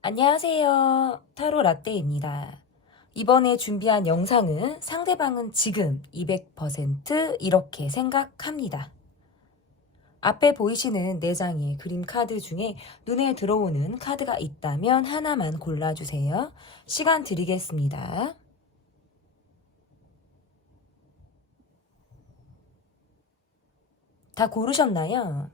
안녕하세요. 타로 라떼입니다. 이번에 준비한 영상은 상대방은 지금 200% 이렇게 생각합니다. 앞에 보이시는 4장의 그림 카드 중에 눈에 들어오는 카드가 있다면 하나만 골라주세요. 시간 드리겠습니다. 다 고르셨나요?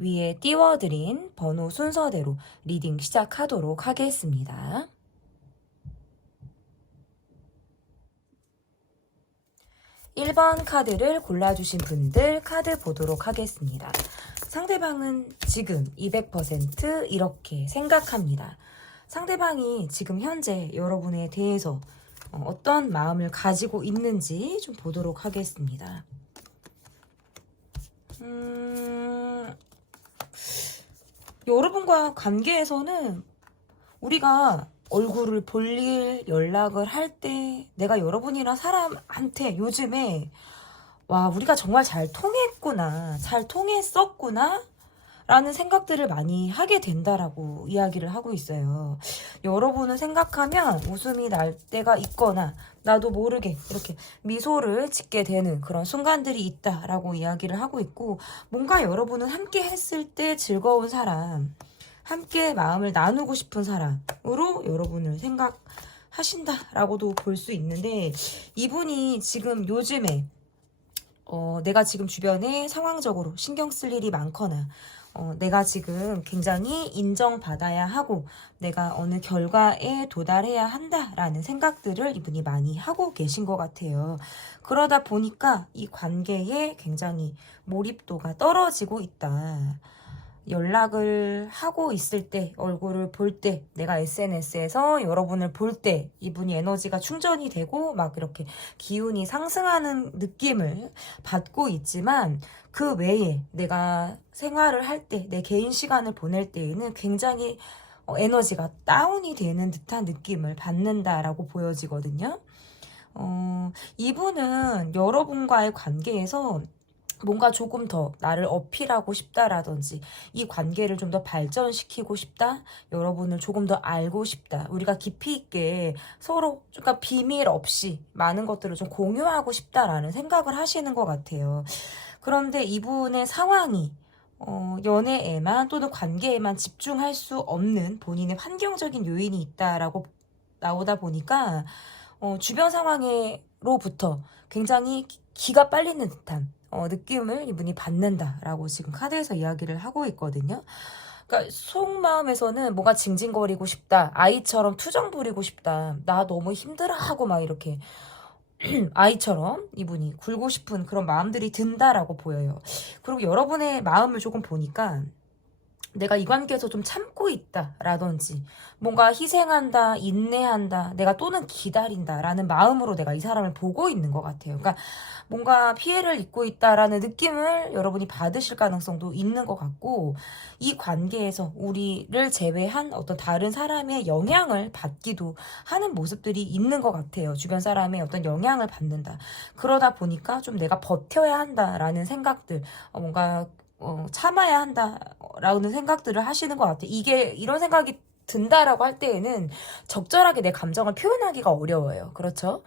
위에 띄워드린 번호 순서대로 리딩 시작하도록 하겠습니다. 1번 카드를 골라주신 분들 카드 보도록 하겠습니다. 상대방은 지금 200% 이렇게 생각합니다. 상대방이 지금 현재 여러분에 대해서 어떤 마음을 가지고 있는지 좀 보도록 하겠습니다. 여러분과 관계에서는 우리가 얼굴을 볼일 연락을 할 때 내가 여러분이란 사람한테 요즘에 와 우리가 정말 잘 통했구나 잘 통했었구나 라는 생각들을 많이 하게 된다라고 이야기를 하고 있어요. 여러분은 생각하면 웃음이 날 때가 있거나 나도 모르게 이렇게 미소를 짓게 되는 그런 순간들이 있다라고 이야기를 하고 있고, 뭔가 여러분은 함께 했을 때 즐거운 사람, 함께 마음을 나누고 싶은 사람으로 여러분을 생각하신다라고도 볼 수 있는데, 이분이 지금 요즘에 내가 지금 주변에 상황적으로 신경 쓸 일이 많거나 내가 지금 굉장히 인정받아야 하고 내가 어느 결과에 도달해야 한다라는 생각들을 이분이 많이 하고 계신 것 같아요. 그러다 보니까 이 관계에 굉장히 몰입도가 떨어지고 있다. 연락을 하고 있을 때, 얼굴을 볼 때, 내가 SNS에서 여러분을 볼 때 이분이 에너지가 충전이 되고 막 이렇게 기운이 상승하는 느낌을 받고 있지만, 그 외에 내가 생활을 할 때, 내 개인 시간을 보낼 때에는 굉장히 에너지가 다운이 되는 듯한 느낌을 받는다라고 보여지거든요. 이분은 여러분과의 관계에서 뭔가 조금 더 나를 어필하고 싶다라든지 이 관계를 좀 더 발전시키고 싶다, 여러분을 조금 더 알고 싶다, 우리가 깊이 있게 서로 그러니까 비밀 없이 많은 것들을 좀 공유하고 싶다라는 생각을 하시는 것 같아요. 그런데 이분의 상황이 연애에만 또는 관계에만 집중할 수 없는 본인의 환경적인 요인이 있다라고 나오다 보니까 주변 상황으로부터 굉장히 기가 빨리는 듯한 느낌을 이분이 받는다라고 지금 카드에서 이야기를 하고 있거든요. 그러니까 속마음에서는 뭔가 징징거리고 싶다, 아이처럼 투정 부리고 싶다, 나 너무 힘들어하고 막 이렇게 아이처럼 이분이 굴고 싶은 그런 마음들이 든다라고 보여요. 그리고 여러분의 마음을 조금 보니까 내가 이 관계에서 좀 참고 있다라든지 뭔가 희생한다, 인내한다, 내가 또는 기다린다라는 마음으로 내가 이 사람을 보고 있는 것 같아요. 그러니까 뭔가 피해를 입고 있다라는 느낌을 여러분이 받으실 가능성도 있는 것 같고, 이 관계에서 우리를 제외한 어떤 다른 사람의 영향을 받기도 하는 모습들이 있는 것 같아요. 주변 사람의 어떤 영향을 받는다. 그러다 보니까 좀 내가 버텨야 한다라는 생각들, 뭔가 참아야 한다라는 생각들을 하시는 것 같아요. 이게 이런 생각이 든다라고 할 때에는 적절하게 내 감정을 표현하기가 어려워요. 그렇죠?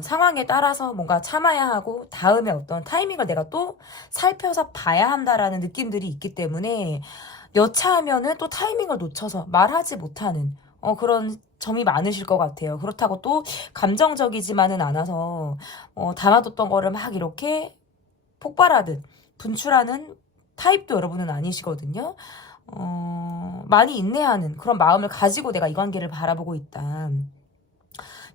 상황에 따라서 뭔가 참아야 하고 다음에 어떤 타이밍을 내가 또 살펴서 봐야 한다라는 느낌들이 있기 때문에 여차하면은 또 타이밍을 놓쳐서 말하지 못하는 그런 점이 많으실 것 같아요. 그렇다고 또 감정적이지만은 않아서 담아뒀던 거를 막 이렇게 폭발하듯 분출하는 타입도 여러분은 아니시거든요. 많이 인내하는 그런 마음을 가지고 내가 이 관계를 바라보고 있다.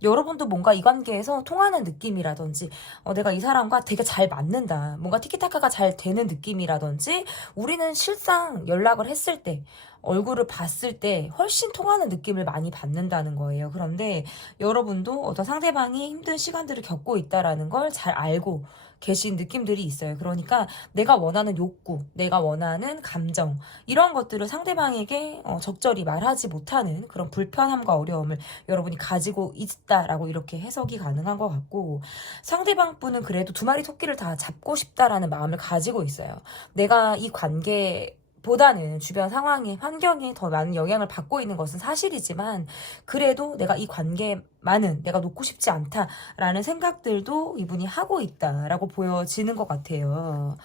여러분도 뭔가 이 관계에서 통하는 느낌이라든지 내가 이 사람과 되게 잘 맞는다, 뭔가 티키타카가 잘 되는 느낌이라든지, 우리는 실상 연락을 했을 때 얼굴을 봤을 때 훨씬 통하는 느낌을 많이 받는다는 거예요. 그런데 여러분도 어떤 상대방이 힘든 시간들을 겪고 있다라는 걸 잘 알고 계신 느낌들이 있어요. 그러니까 내가 원하는 욕구, 내가 원하는 감정, 이런 것들을 상대방에게 적절히 말하지 못하는 그런 불편함과 어려움을 여러분이 가지고 있다라고 이렇게 해석이 가능한 것 같고, 상대방 분은 그래도 두 마리 토끼를 다 잡고 싶다라는 마음을 가지고 있어요. 내가 이 관계 보다는 주변 상황에, 환경에 더 많은 영향을 받고 있는 것은 사실이지만, 그래도 내가 이 관계만은 내가 놓고 싶지 않다라는 생각들도 이분이 하고 있다라고 보여지는 것 같아요.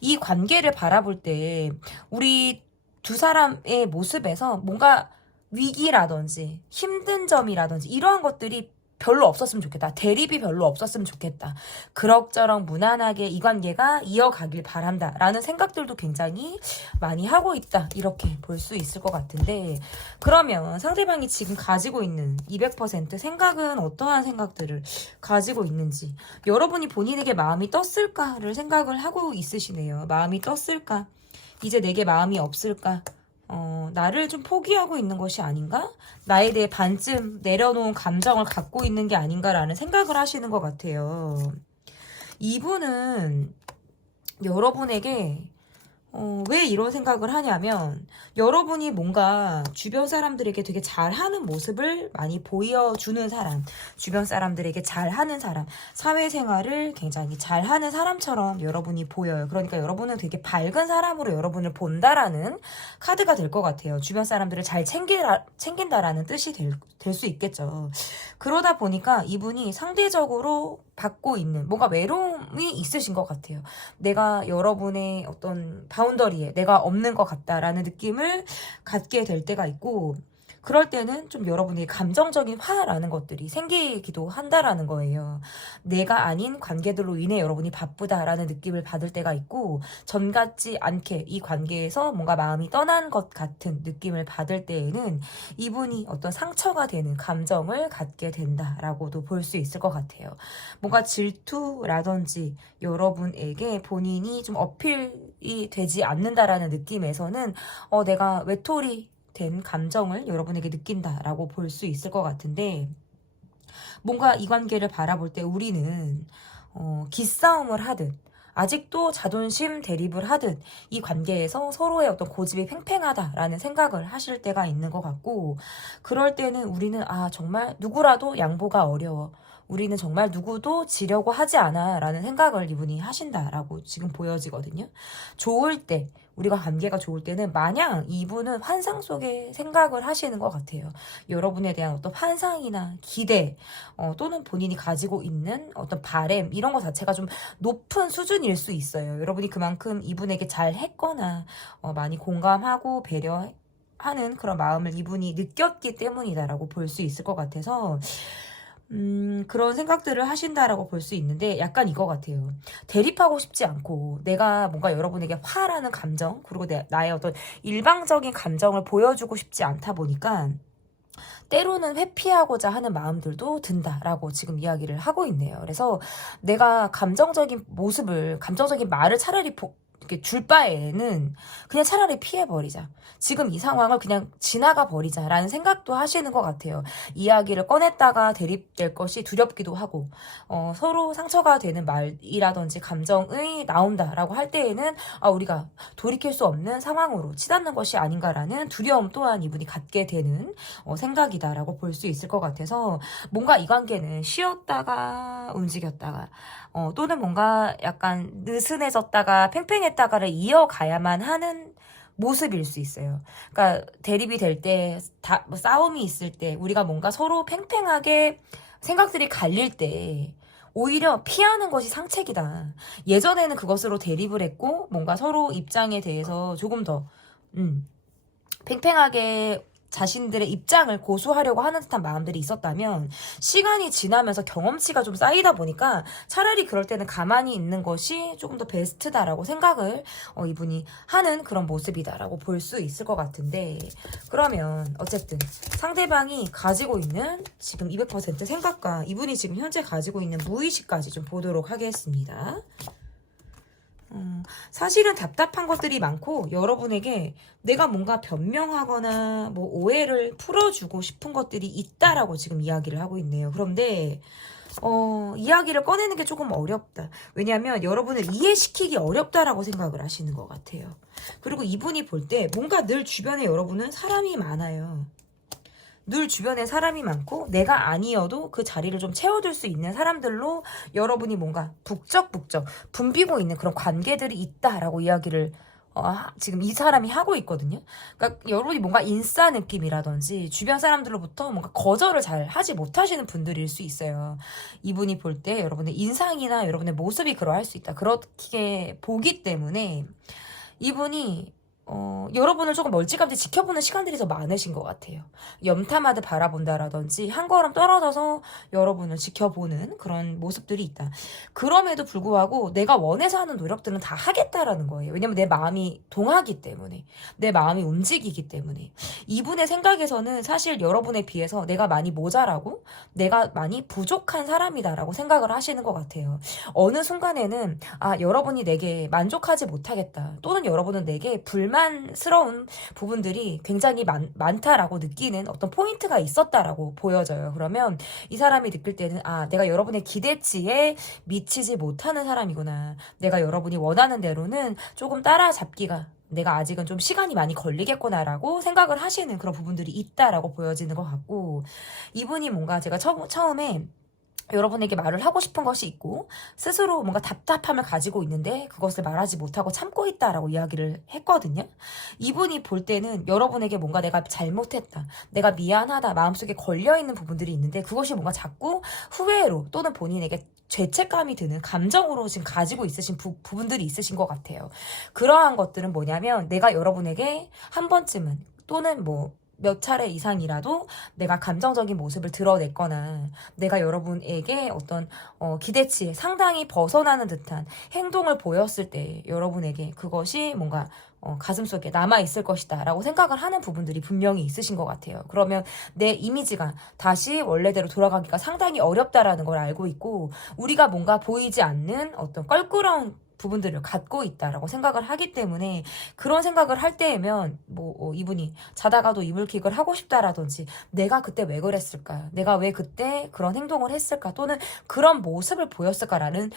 이 관계를 바라볼 때 우리 두 사람의 모습에서 뭔가 위기라든지 힘든 점이라든지 이러한 것들이 별로 없었으면 좋겠다. 대립이 별로 없었으면 좋겠다. 그럭저럭 무난하게 이 관계가 이어가길 바란다. 라는 생각들도 굉장히 많이 하고 있다. 이렇게 볼 수 있을 것 같은데, 그러면 상대방이 지금 가지고 있는 200% 생각은 어떠한 생각들을 가지고 있는지, 여러분이 본인에게 마음이 떴을까를 생각을 하고 있으시네요. 마음이 떴을까? 이제 내게 마음이 없을까? 나를 좀 포기하고 있는 것이 아닌가? 나에 대해 반쯤 내려놓은 감정을 갖고 있는 게 아닌가라는 생각을 하시는 것 같아요. 이분은 여러분에게 왜 이런 생각을 하냐면, 여러분이 뭔가 주변 사람들에게 되게 잘하는 모습을 많이 보여주는 사람, 주변 사람들에게 잘하는 사람, 사회생활을 굉장히 잘하는 사람처럼 여러분이 보여요. 그러니까 여러분은 되게 밝은 사람으로 여러분을 본다라는 카드가 될 것 같아요. 주변 사람들을 잘 챙긴다라는 뜻이 될 수 있겠죠. 그러다 보니까 이분이 상대적으로 받고 있는 뭔가 외로움이 있으신 것 같아요. 내가 여러분의 어떤 바운더리에 내가 없는 것 같다라는 느낌을 갖게 될 때가 있고, 그럴 때는 좀 여러분의 감정적인 화라는 것들이 생기기도 한다라는 거예요. 내가 아닌 관계들로 인해 여러분이 바쁘다라는 느낌을 받을 때가 있고, 전 같지 않게 이 관계에서 뭔가 마음이 떠난 것 같은 느낌을 받을 때에는 이분이 어떤 상처가 되는 감정을 갖게 된다라고도 볼 수 있을 것 같아요. 뭔가 질투라든지 여러분에게 본인이 좀 어필이 되지 않는다라는 느낌에서는 내가 외톨이 된 감정을 여러분에게 느낀다라고 볼 수 있을 것 같은데, 뭔가 이 관계를 바라볼 때 우리는 기싸움을 하듯 아직도 자존심 대립을 하듯 이 관계에서 서로의 어떤 고집이 팽팽하다라는 생각을 하실 때가 있는 것 같고, 그럴 때는 우리는 정말 누구라도 양보가 어려워, 우리는 정말 누구도 지려고 하지 않아 라는 생각을 이분이 하신다라고 지금 보여지거든요. 좋을 때, 우리가 관계가 좋을 때는 마냥 이분은 환상 속의 생각을 하시는 것 같아요. 여러분에 대한 어떤 환상이나 기대, 또는 본인이 가지고 있는 어떤 바램, 이런 것 자체가 좀 높은 수준일 수 있어요. 여러분이 그만큼 이분에게 잘 했거나 많이 공감하고 배려하는 그런 마음을 이분이 느꼈기 때문이다라고 볼 수 있을 것 같아서, 그런 생각들을 하신다라고 볼 수 있는데, 약간 이거 같아요. 대립하고 싶지 않고 내가 뭔가 여러분에게 화라는 감정, 그리고 나의 어떤 일방적인 감정을 보여주고 싶지 않다 보니까 때로는 회피하고자 하는 마음들도 든다라고 지금 이야기를 하고 있네요. 그래서 내가 감정적인 모습을, 감정적인 말을 차라리 이렇게 줄 바에는 그냥 차라리 피해버리자, 지금 이 상황을 그냥 지나가 버리자라는 생각도 하시는 것 같아요. 이야기를 꺼냈다가 대립될 것이 두렵기도 하고, 서로 상처가 되는 말이라든지 감정이 나온다라고 할 때에는 우리가 돌이킬 수 없는 상황으로 치닫는 것이 아닌가라는 두려움 또한 이분이 갖게 되는 생각이다라고 볼 수 있을 것 같아서, 뭔가 이 관계는 쉬었다가 움직였다가 또는 뭔가 약간 느슨해졌다가 팽팽했다가를 이어가야만 하는 모습일 수 있어요. 그러니까 대립이 될 때, 뭐 싸움이 있을 때, 우리가 뭔가 서로 팽팽하게 생각들이 갈릴 때 오히려 피하는 것이 상책이다. 예전에는 그것으로 대립을 했고 뭔가 서로 입장에 대해서 조금 더 팽팽하게 자신들의 입장을 고수하려고 하는 듯한 마음들이 있었다면, 시간이 지나면서 경험치가 좀 쌓이다 보니까 차라리 그럴 때는 가만히 있는 것이 조금 더 베스트다라고 생각을 이분이 하는 그런 모습이다라고 볼 수 있을 것 같은데, 그러면 어쨌든 상대방이 가지고 있는 지금 200% 생각과 이분이 지금 현재 가지고 있는 무의식까지 좀 보도록 하겠습니다. 사실은 답답한 것들이 많고 여러분에게 내가 뭔가 변명하거나 뭐 오해를 풀어주고 싶은 것들이 있다라고 지금 이야기를 하고 있네요. 그런데 이야기를 꺼내는 게 조금 어렵다. 왜냐하면 여러분을 이해시키기 어렵다라고 생각을 하시는 것 같아요. 그리고 이분이 볼 때 뭔가 늘 주변에 여러분은 사람이 많아요. 늘 주변에 사람이 많고 내가 아니어도 그 자리를 좀 채워줄 수 있는 사람들로 여러분이 뭔가 북적북적 붐비고 있는 그런 관계들이 있다라고 이야기를 지금 이 사람이 하고 있거든요. 그러니까 여러분이 뭔가 인싸 느낌이라든지 주변 사람들로부터 뭔가 거절을 잘 하지 못하시는 분들일 수 있어요. 이분이 볼 때 여러분의 인상이나 여러분의 모습이 그러할 수 있다. 그렇게 보기 때문에 이분이 여러분을 조금 멀찌감치 지켜보는 시간들이 더 많으신 것 같아요. 염탐하듯 바라본다라든지 한 걸음 떨어져서 여러분을 지켜보는 그런 모습들이 있다. 그럼에도 불구하고 내가 원해서 하는 노력들은 다 하겠다라는 거예요. 왜냐면 내 마음이 동하기 때문에, 내 마음이 움직이기 때문에. 이분의 생각에서는 사실 여러분에 비해서 내가 많이 모자라고 내가 많이 부족한 사람이다라고 생각을 하시는 것 같아요. 어느 순간에는 여러분이 내게 만족하지 못하겠다, 또는 여러분은 내게 불만스러운 부분들이 굉장히 많다라고 느끼는 어떤 포인트가 있었다라고 보여져요. 그러면 이 사람이 느낄 때는 내가 여러분의 기대치에 미치지 못하는 사람이구나. 내가 여러분이 원하는 대로는 조금 따라잡기가 내가 아직은 좀 시간이 많이 걸리겠구나라고 생각을 하시는 그런 부분들이 있다라고 보여지는 것 같고, 이분이 뭔가 제가 처음에 여러분에게 말을 하고 싶은 것이 있고 스스로 뭔가 답답함을 가지고 있는데 그것을 말하지 못하고 참고 있다라고 이야기를 했거든요. 이분이 볼 때는 여러분에게 뭔가 내가 잘못했다, 내가 미안하다 마음속에 걸려있는 부분들이 있는데 그것이 뭔가 자꾸 후회로 또는 본인에게 죄책감이 드는 감정으로 지금 가지고 있으신 부분들이 있으신 것 같아요. 그러한 것들은 뭐냐면 내가 여러분에게 한 번쯤은 또는 몇 차례 이상이라도 내가 감정적인 모습을 드러냈거나 내가 여러분에게 어떤 기대치에 상당히 벗어나는 듯한 행동을 보였을 때 여러분에게 그것이 뭔가 가슴속에 남아있을 것이다 라고 생각을 하는 부분들이 분명히 있으신 것 같아요. 그러면 내 이미지가 다시 원래대로 돌아가기가 상당히 어렵다라는 걸 알고 있고, 우리가 뭔가 보이지 않는 어떤 껄끄러운 부분들을 갖고 있다라고 생각을 하기 때문에, 그런 생각을 할 때면 이분이 자다가도 이불킥을 하고 싶다라든지 내가 그때 왜 그랬을까, 내가 왜 그때 그런 행동을 했을까, 또는 그런 모습을 보였을까라는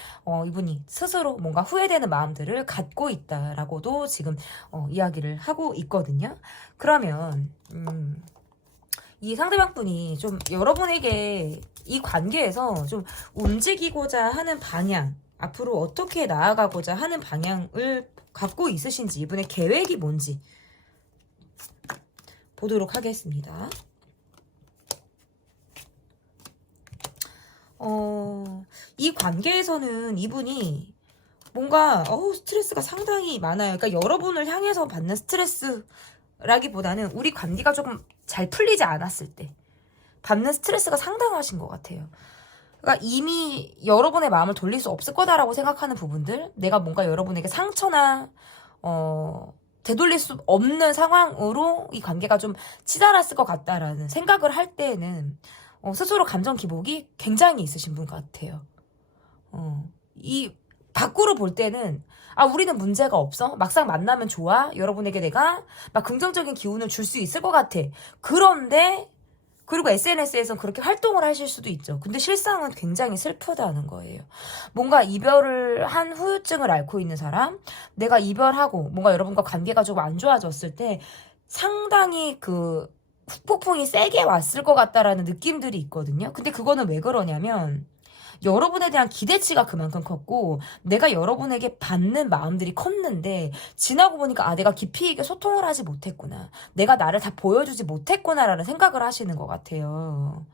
이분이 스스로 뭔가 후회되는 마음들을 갖고 있다라고도 지금 이야기를 하고 있거든요. 그러면 이 상대방 분이 좀 여러분에게 이 관계에서 좀 움직이고자 하는 방향, 앞으로 어떻게 나아가고자 하는 방향을 갖고 있으신지, 이분의 계획이 뭔지 보도록 하겠습니다. 이 관계에서는 이분이 뭔가 스트레스가 상당히 많아요. 그러니까 여러분을 향해서 받는 스트레스라기보다는 우리 관계가 조금 잘 풀리지 않았을 때 받는 스트레스가 상당하신 것 같아요. 그러니까 이미 여러분의 마음을 돌릴 수 없을 거다라고 생각하는 부분들, 내가 뭔가 여러분에게 상처나 되돌릴 수 없는 상황으로 이 관계가 좀 치달았을 것 같다라는 생각을 할 때에는 스스로 감정 기복이 굉장히 있으신 분 같아요. 이 밖으로 볼 때는 우리는 문제가 없어, 막상 만나면 좋아, 여러분에게 내가 막 긍정적인 기운을 줄 수 있을 것 같아. 그런데 그리고 SNS에서 그렇게 활동을 하실 수도 있죠. 근데 실상은 굉장히 슬프다는 거예요. 뭔가 이별을 한 후유증을 앓고 있는 사람, 내가 이별하고 뭔가 여러분과 관계가 좀 안 좋아졌을 때 상당히 그 후폭풍이 세게 왔을 것 같다라는 느낌들이 있거든요. 근데 그거는 왜 그러냐면 여러분에 대한 기대치가 그만큼 컸고 내가 여러분에게 받는 마음들이 컸는데, 지나고 보니까 내가 깊이 있게 소통을 하지 못했구나, 내가 나를 다 보여주지 못했구나라는 생각을 하시는 것 같아요.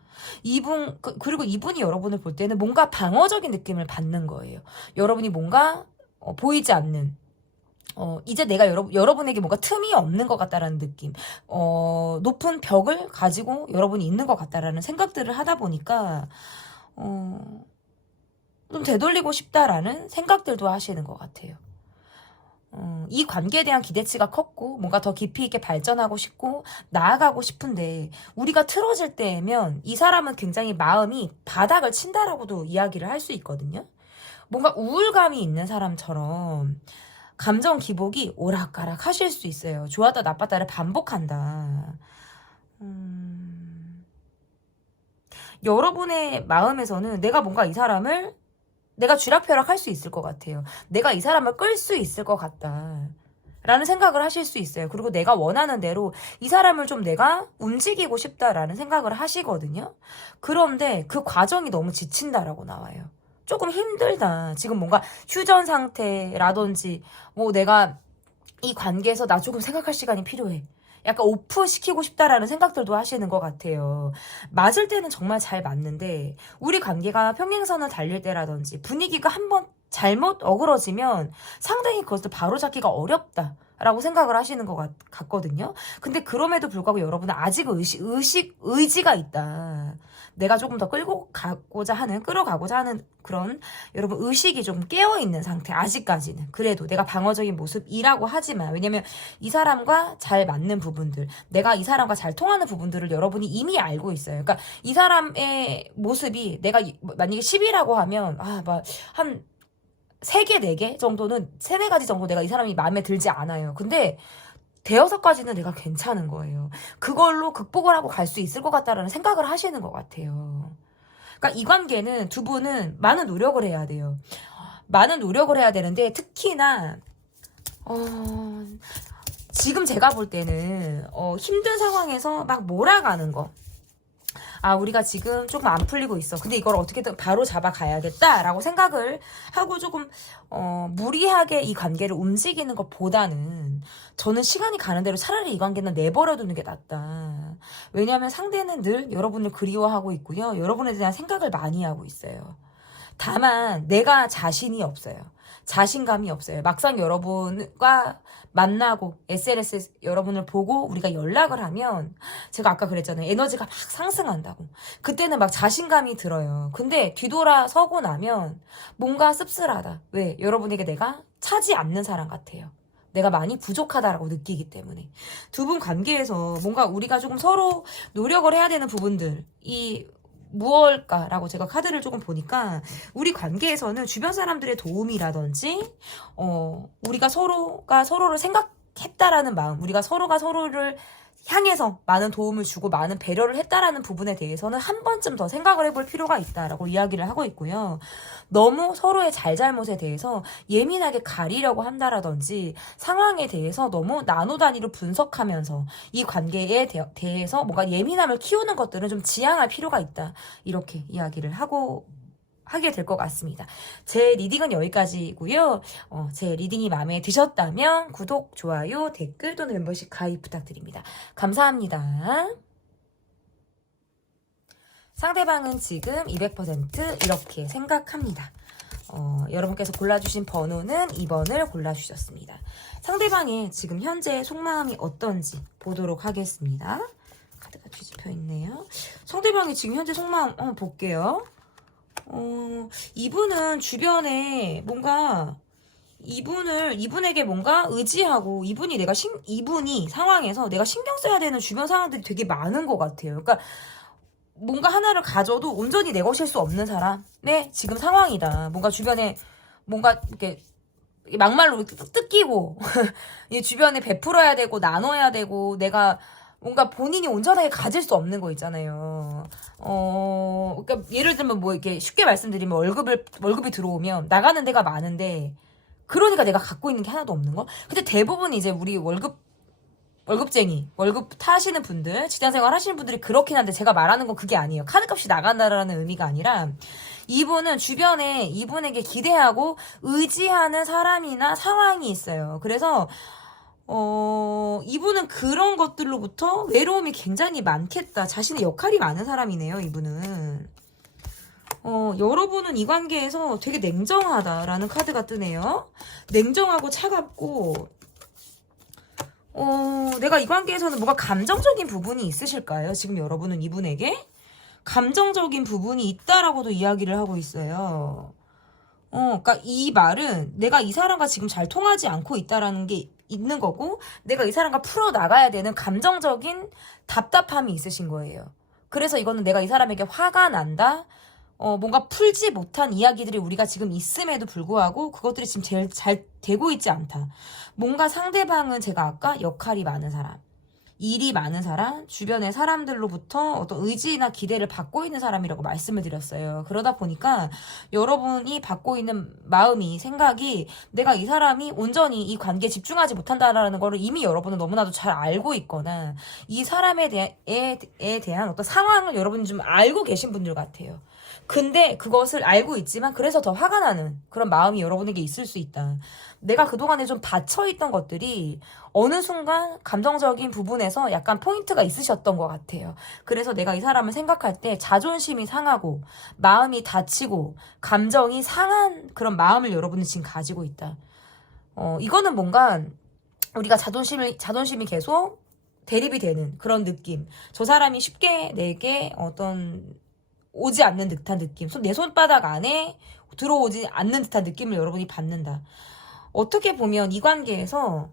그리고 이분이 여러분을 볼 때는 뭔가 방어적인 느낌을 받는 거예요. 여러분이 뭔가 보이지 않는, 이제 내가 여러분에게 뭔가 틈이 없는 것 같다라는 느낌, 높은 벽을 가지고 여러분이 있는 것 같다라는 생각들을 하다 보니까 좀 되돌리고 싶다라는 생각들도 하시는 것 같아요. 이 관계에 대한 기대치가 컸고 뭔가 더 깊이 있게 발전하고 싶고 나아가고 싶은데, 우리가 틀어질 때면 이 사람은 굉장히 마음이 바닥을 친다라고도 이야기를 할 수 있거든요. 뭔가 우울감이 있는 사람처럼 감정 기복이 오락가락 하실 수 있어요. 좋았다 나빴다를 반복한다. 여러분의 마음에서는 내가 뭔가 이 사람을 내가 쥐락펴락 할 수 있을 것 같아요. 내가 이 사람을 끌 수 있을 것 같다. 라는 생각을 하실 수 있어요. 그리고 내가 원하는 대로 이 사람을 좀 내가 움직이고 싶다라는 생각을 하시거든요. 그런데 그 과정이 너무 지친다라고 나와요. 조금 힘들다. 지금 뭔가 휴전 상태라든지 뭐 내가 이 관계에서 나 조금 생각할 시간이 필요해. 약간 오프 시키고 싶다라는 생각들도 하시는 것 같아요. 맞을 때는 정말 잘 맞는데 우리 관계가 평행선을 달릴 때라든지 분위기가 한번 잘못 어그러지면 상당히 그것을 바로잡기가 어렵다라고 생각을 하시는 것 같거든요. 근데 그럼에도 불구하고 여러분은 아직 의지가 있다. 내가 조금 더 끌어가고자 하는 그런 여러분 의식이 좀 깨어있는 상태, 아직까지는. 그래도 내가 방어적인 모습이라고 하지만, 왜냐면 이 사람과 잘 맞는 부분들, 내가 이 사람과 잘 통하는 부분들을 여러분이 이미 알고 있어요. 그러니까 이 사람의 모습이 내가 만약에 10이라고 하면, 한 3개, 4개 정도는, 3, 4가지 정도 내가 이 사람이 마음에 들지 않아요. 근데 대여섯 가지는 내가 괜찮은 거예요. 그걸로 극복을 하고 갈 수 있을 것 같다라는 생각을 하시는 것 같아요. 그러니까 이 관계는 두 분은 많은 노력을 해야 돼요. 많은 노력을 해야 되는데 특히나 지금 제가 볼 때는 힘든 상황에서 막 몰아가는 거. 우리가 지금 조금 안 풀리고 있어. 근데 이걸 어떻게든 바로 잡아가야겠다라고 생각을 하고 조금 무리하게 이 관계를 움직이는 것보다는 저는 시간이 가는 대로 차라리 이 관계는 내버려두는 게 낫다. 왜냐하면 상대는 늘 여러분을 그리워하고 있고요. 여러분에 대한 생각을 많이 하고 있어요. 다만 내가 자신이 없어요. 자신감이 없어요. 막상 여러분과 만나고 SNS 여러분을 보고 우리가 연락을 하면 제가 아까 그랬잖아요. 에너지가 막 상승한다고. 그때는 막 자신감이 들어요. 근데 뒤돌아서고 나면 뭔가 씁쓸하다. 왜? 여러분에게 내가 차지 않는 사람 같아요. 내가 많이 부족하다라고 느끼기 때문에. 두 분 관계에서 뭔가 우리가 조금 서로 노력을 해야 되는 부분들이 무엇일까라고 제가 카드를 조금 보니까 우리 관계에서는 주변 사람들의 도움이라든지 우리가 서로가 서로를 생각했다라는 마음, 우리가 서로가 서로를 향해서 많은 도움을 주고 많은 배려를 했다라는 부분에 대해서는 한 번쯤 더 생각을 해볼 필요가 있다라고 이야기를 하고 있고요. 너무 서로의 잘잘못에 대해서 예민하게 가리려고 한다라든지 상황에 대해서 너무 나노 단위로 분석하면서 이 관계에 대해서 뭔가 예민함을 키우는 것들은 좀 지양할 필요가 있다. 이렇게 이야기를 하게 될 것 같습니다. 제 리딩은 여기까지고요. 제 리딩이 마음에 드셨다면 구독, 좋아요, 댓글 또는 멤버십 가입 부탁드립니다. 감사합니다. 상대방은 지금 200% 이렇게 생각합니다. 여러분께서 골라주신 번호는 2번을 골라주셨습니다. 상대방의 지금 현재 속마음이 어떤지 보도록 하겠습니다. 카드가 뒤집혀 있네요. 상대방이 지금 현재 속마음 한번 볼게요. 이분은 주변에 뭔가 이분에게 뭔가 의지하고 이분이 상황에서 내가 신경 써야 되는 주변 상황들이 되게 많은 것 같아요. 그러니까 뭔가 하나를 가져도 온전히 내 것일 수 없는 사람의 지금 상황이다. 뭔가 주변에 뭔가 이렇게 막말로 뜯기고 주변에 베풀어야 되고 나눠야 되고 내가 뭔가 본인이 온전하게 가질 수 없는 거 있잖아요. 그러니까 예를 들면 뭐 이렇게 쉽게 말씀드리면 월급이 들어오면 나가는 데가 많은데 그러니까 내가 갖고 있는 게 하나도 없는 거? 근데 대부분 이제 우리 월급쟁이, 월급 타시는 분들, 직장생활 하시는 분들이 그렇긴 한데 제가 말하는 건 그게 아니에요. 카드값이 나간다라는 의미가 아니라 이분은 주변에 이분에게 기대하고 의지하는 사람이나 상황이 있어요. 그래서 이분은 그런 것들로부터 외로움이 굉장히 많겠다. 자신의 역할이 많은 사람이네요, 이분은. 여러분은 이 관계에서 되게 냉정하다라는 카드가 뜨네요. 냉정하고 차갑고, 내가 이 관계에서는 뭔가 감정적인 부분이 있으실까요? 지금 여러분은 이분에게? 감정적인 부분이 있다라고도 이야기를 하고 있어요. 그러니까 이 말은 내가 이 사람과 지금 잘 통하지 않고 있다라는 게 있는 거고 내가 이 사람과 풀어나가야 되는 감정적인 답답함이 있으신 거예요. 그래서 이거는 내가 이 사람에게 화가 난다. 뭔가 풀지 못한 이야기들이 우리가 지금 있음에도 불구하고 그것들이 지금 제일 잘 되고 있지 않다. 뭔가 상대방은 제가 아까 역할이 많은 사람. 일이 많은 사람, 주변의 사람들로부터 어떤 의지나 기대를 받고 있는 사람이라고 말씀을 드렸어요. 그러다 보니까 여러분이 받고 있는 마음이, 생각이 내가 이 사람이 온전히 이 관계에 집중하지 못한다라는 거를 이미 여러분은 너무나도 잘 알고 있거나 이 사람에 대한 어떤 상황을 여러분이 좀 알고 계신 분들 같아요. 근데 그것을 알고 있지만 그래서 더 화가 나는 그런 마음이 여러분에게 있을 수 있다. 내가 그동안에 좀 닫혀있던 것들이 어느 순간 감정적인 부분에서 약간 포인트가 있으셨던 것 같아요. 그래서 내가 이 사람을 생각할 때 자존심이 상하고 마음이 다치고 감정이 상한 그런 마음을 여러분이 지금 가지고 있다. 이거는 뭔가 우리가 자존심이 계속 대립이 되는 그런 느낌. 저 사람이 쉽게 내게 어떤 오지 않는 듯한 느낌. 내 손바닥 안에 들어오지 않는 듯한 느낌을 여러분이 받는다. 어떻게 보면 이 관계에서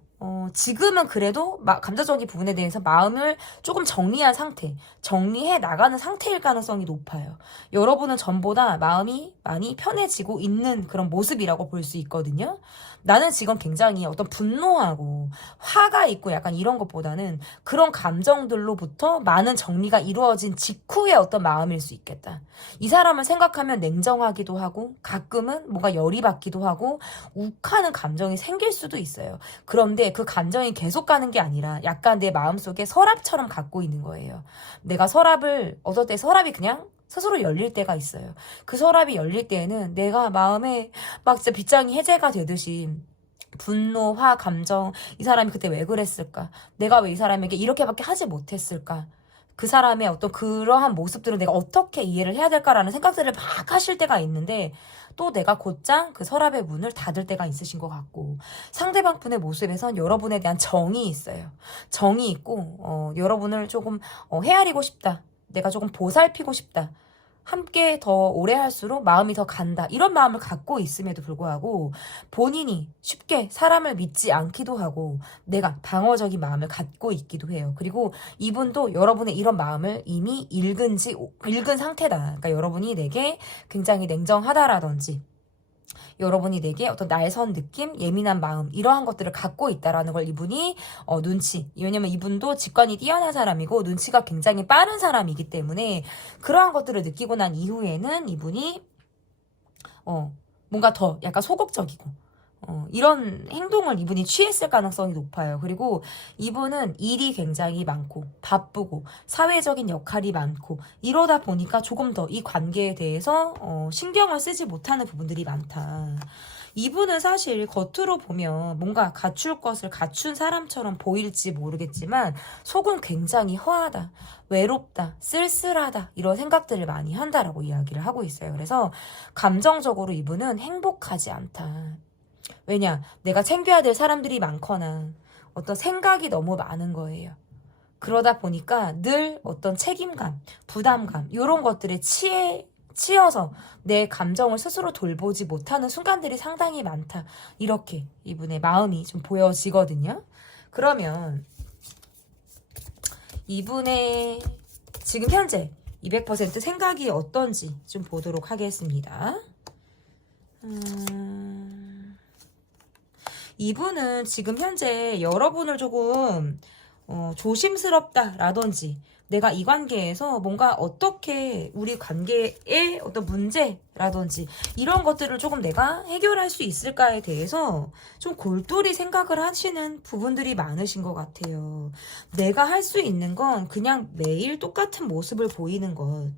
지금은 그래도 감정적인 부분에 대해서 마음을 조금 정리한 상태, 정리해 나가는 상태일 가능성이 높아요. 여러분은 전보다 마음이 많이 편해지고 있는 그런 모습이라고 볼 수 있거든요. 나는 지금 굉장히 어떤 분노하고 화가 있고 약간 이런 것보다는 그런 감정들로부터 많은 정리가 이루어진 직후의 어떤 마음일 수 있겠다. 이 사람을 생각하면 냉정하기도 하고 가끔은 뭔가 열이 받기도 하고 욱하는 감정이 생길 수도 있어요. 그런데 그 감정이 계속 가는 게 아니라 약간 내 마음속에 서랍처럼 갖고 있는 거예요. 내가 어떨 때 서랍이 그냥 스스로 열릴 때가 있어요. 그 서랍이 열릴 때에는 내가 마음에 막 진짜 빗장이 해제가 되듯이 분노, 화, 감정, 이 사람이 그때 왜 그랬을까? 내가 왜 이 사람에게 이렇게밖에 하지 못했을까? 그 사람의 어떤 그러한 모습들을 내가 어떻게 이해를 해야 될까라는 생각들을 막 하실 때가 있는데 또 내가 곧장 그 서랍의 문을 닫을 때가 있으신 것 같고 상대방 분의 모습에선 여러분에 대한 정이 있어요. 정이 있고 여러분을 조금 헤아리고 싶다. 내가 조금 보살피고 싶다. 함께 더 오래 할수록 마음이 더 간다. 이런 마음을 갖고 있음에도 불구하고 본인이 쉽게 사람을 믿지 않기도 하고 내가 방어적인 마음을 갖고 있기도 해요. 그리고 이분도 여러분의 이런 마음을 이미 읽은 상태다. 그러니까 여러분이 내게 굉장히 냉정하다라든지 여러분이 내게 어떤 날선 느낌, 예민한 마음 이러한 것들을 갖고 있다라는 걸 이분이 왜냐면 이분도 직관이 뛰어난 사람이고 눈치가 굉장히 빠른 사람이기 때문에 그러한 것들을 느끼고 난 이후에는 이분이 뭔가 더 약간 소극적이고 이런 행동을 이분이 취했을 가능성이 높아요. 그리고 이분은 일이 굉장히 많고 바쁘고 사회적인 역할이 많고 이러다 보니까 조금 더 이 관계에 대해서 신경을 쓰지 못하는 부분들이 많다. 이분은 사실 겉으로 보면 뭔가 갖출 것을 갖춘 사람처럼 보일지 모르겠지만 속은 굉장히 허하다, 외롭다, 쓸쓸하다 이런 생각들을 많이 한다라고 이야기를 하고 있어요. 그래서 감정적으로 이분은 행복하지 않다. 왜냐? 내가 챙겨야 될 사람들이 많거나 어떤 생각이 너무 많은 거예요. 그러다 보니까 늘 어떤 책임감, 부담감 이런 것들에 치여서 내 감정을 스스로 돌보지 못하는 순간들이 상당히 많다. 이렇게 이분의 마음이 좀 보여지거든요. 그러면 이분의 지금 현재 200% 생각이 어떤지 좀 보도록 하겠습니다. 이분은 지금 현재 여러분을 조금 조심스럽다라든지 내가 이 관계에서 뭔가 어떻게 우리 관계의 어떤 문제라든지 이런 것들을 조금 내가 해결할 수 있을까에 대해서 좀 골똘히 생각을 하시는 부분들이 많으신 것 같아요. 내가 할 수 있는 건 그냥 매일 똑같은 모습을 보이는 것.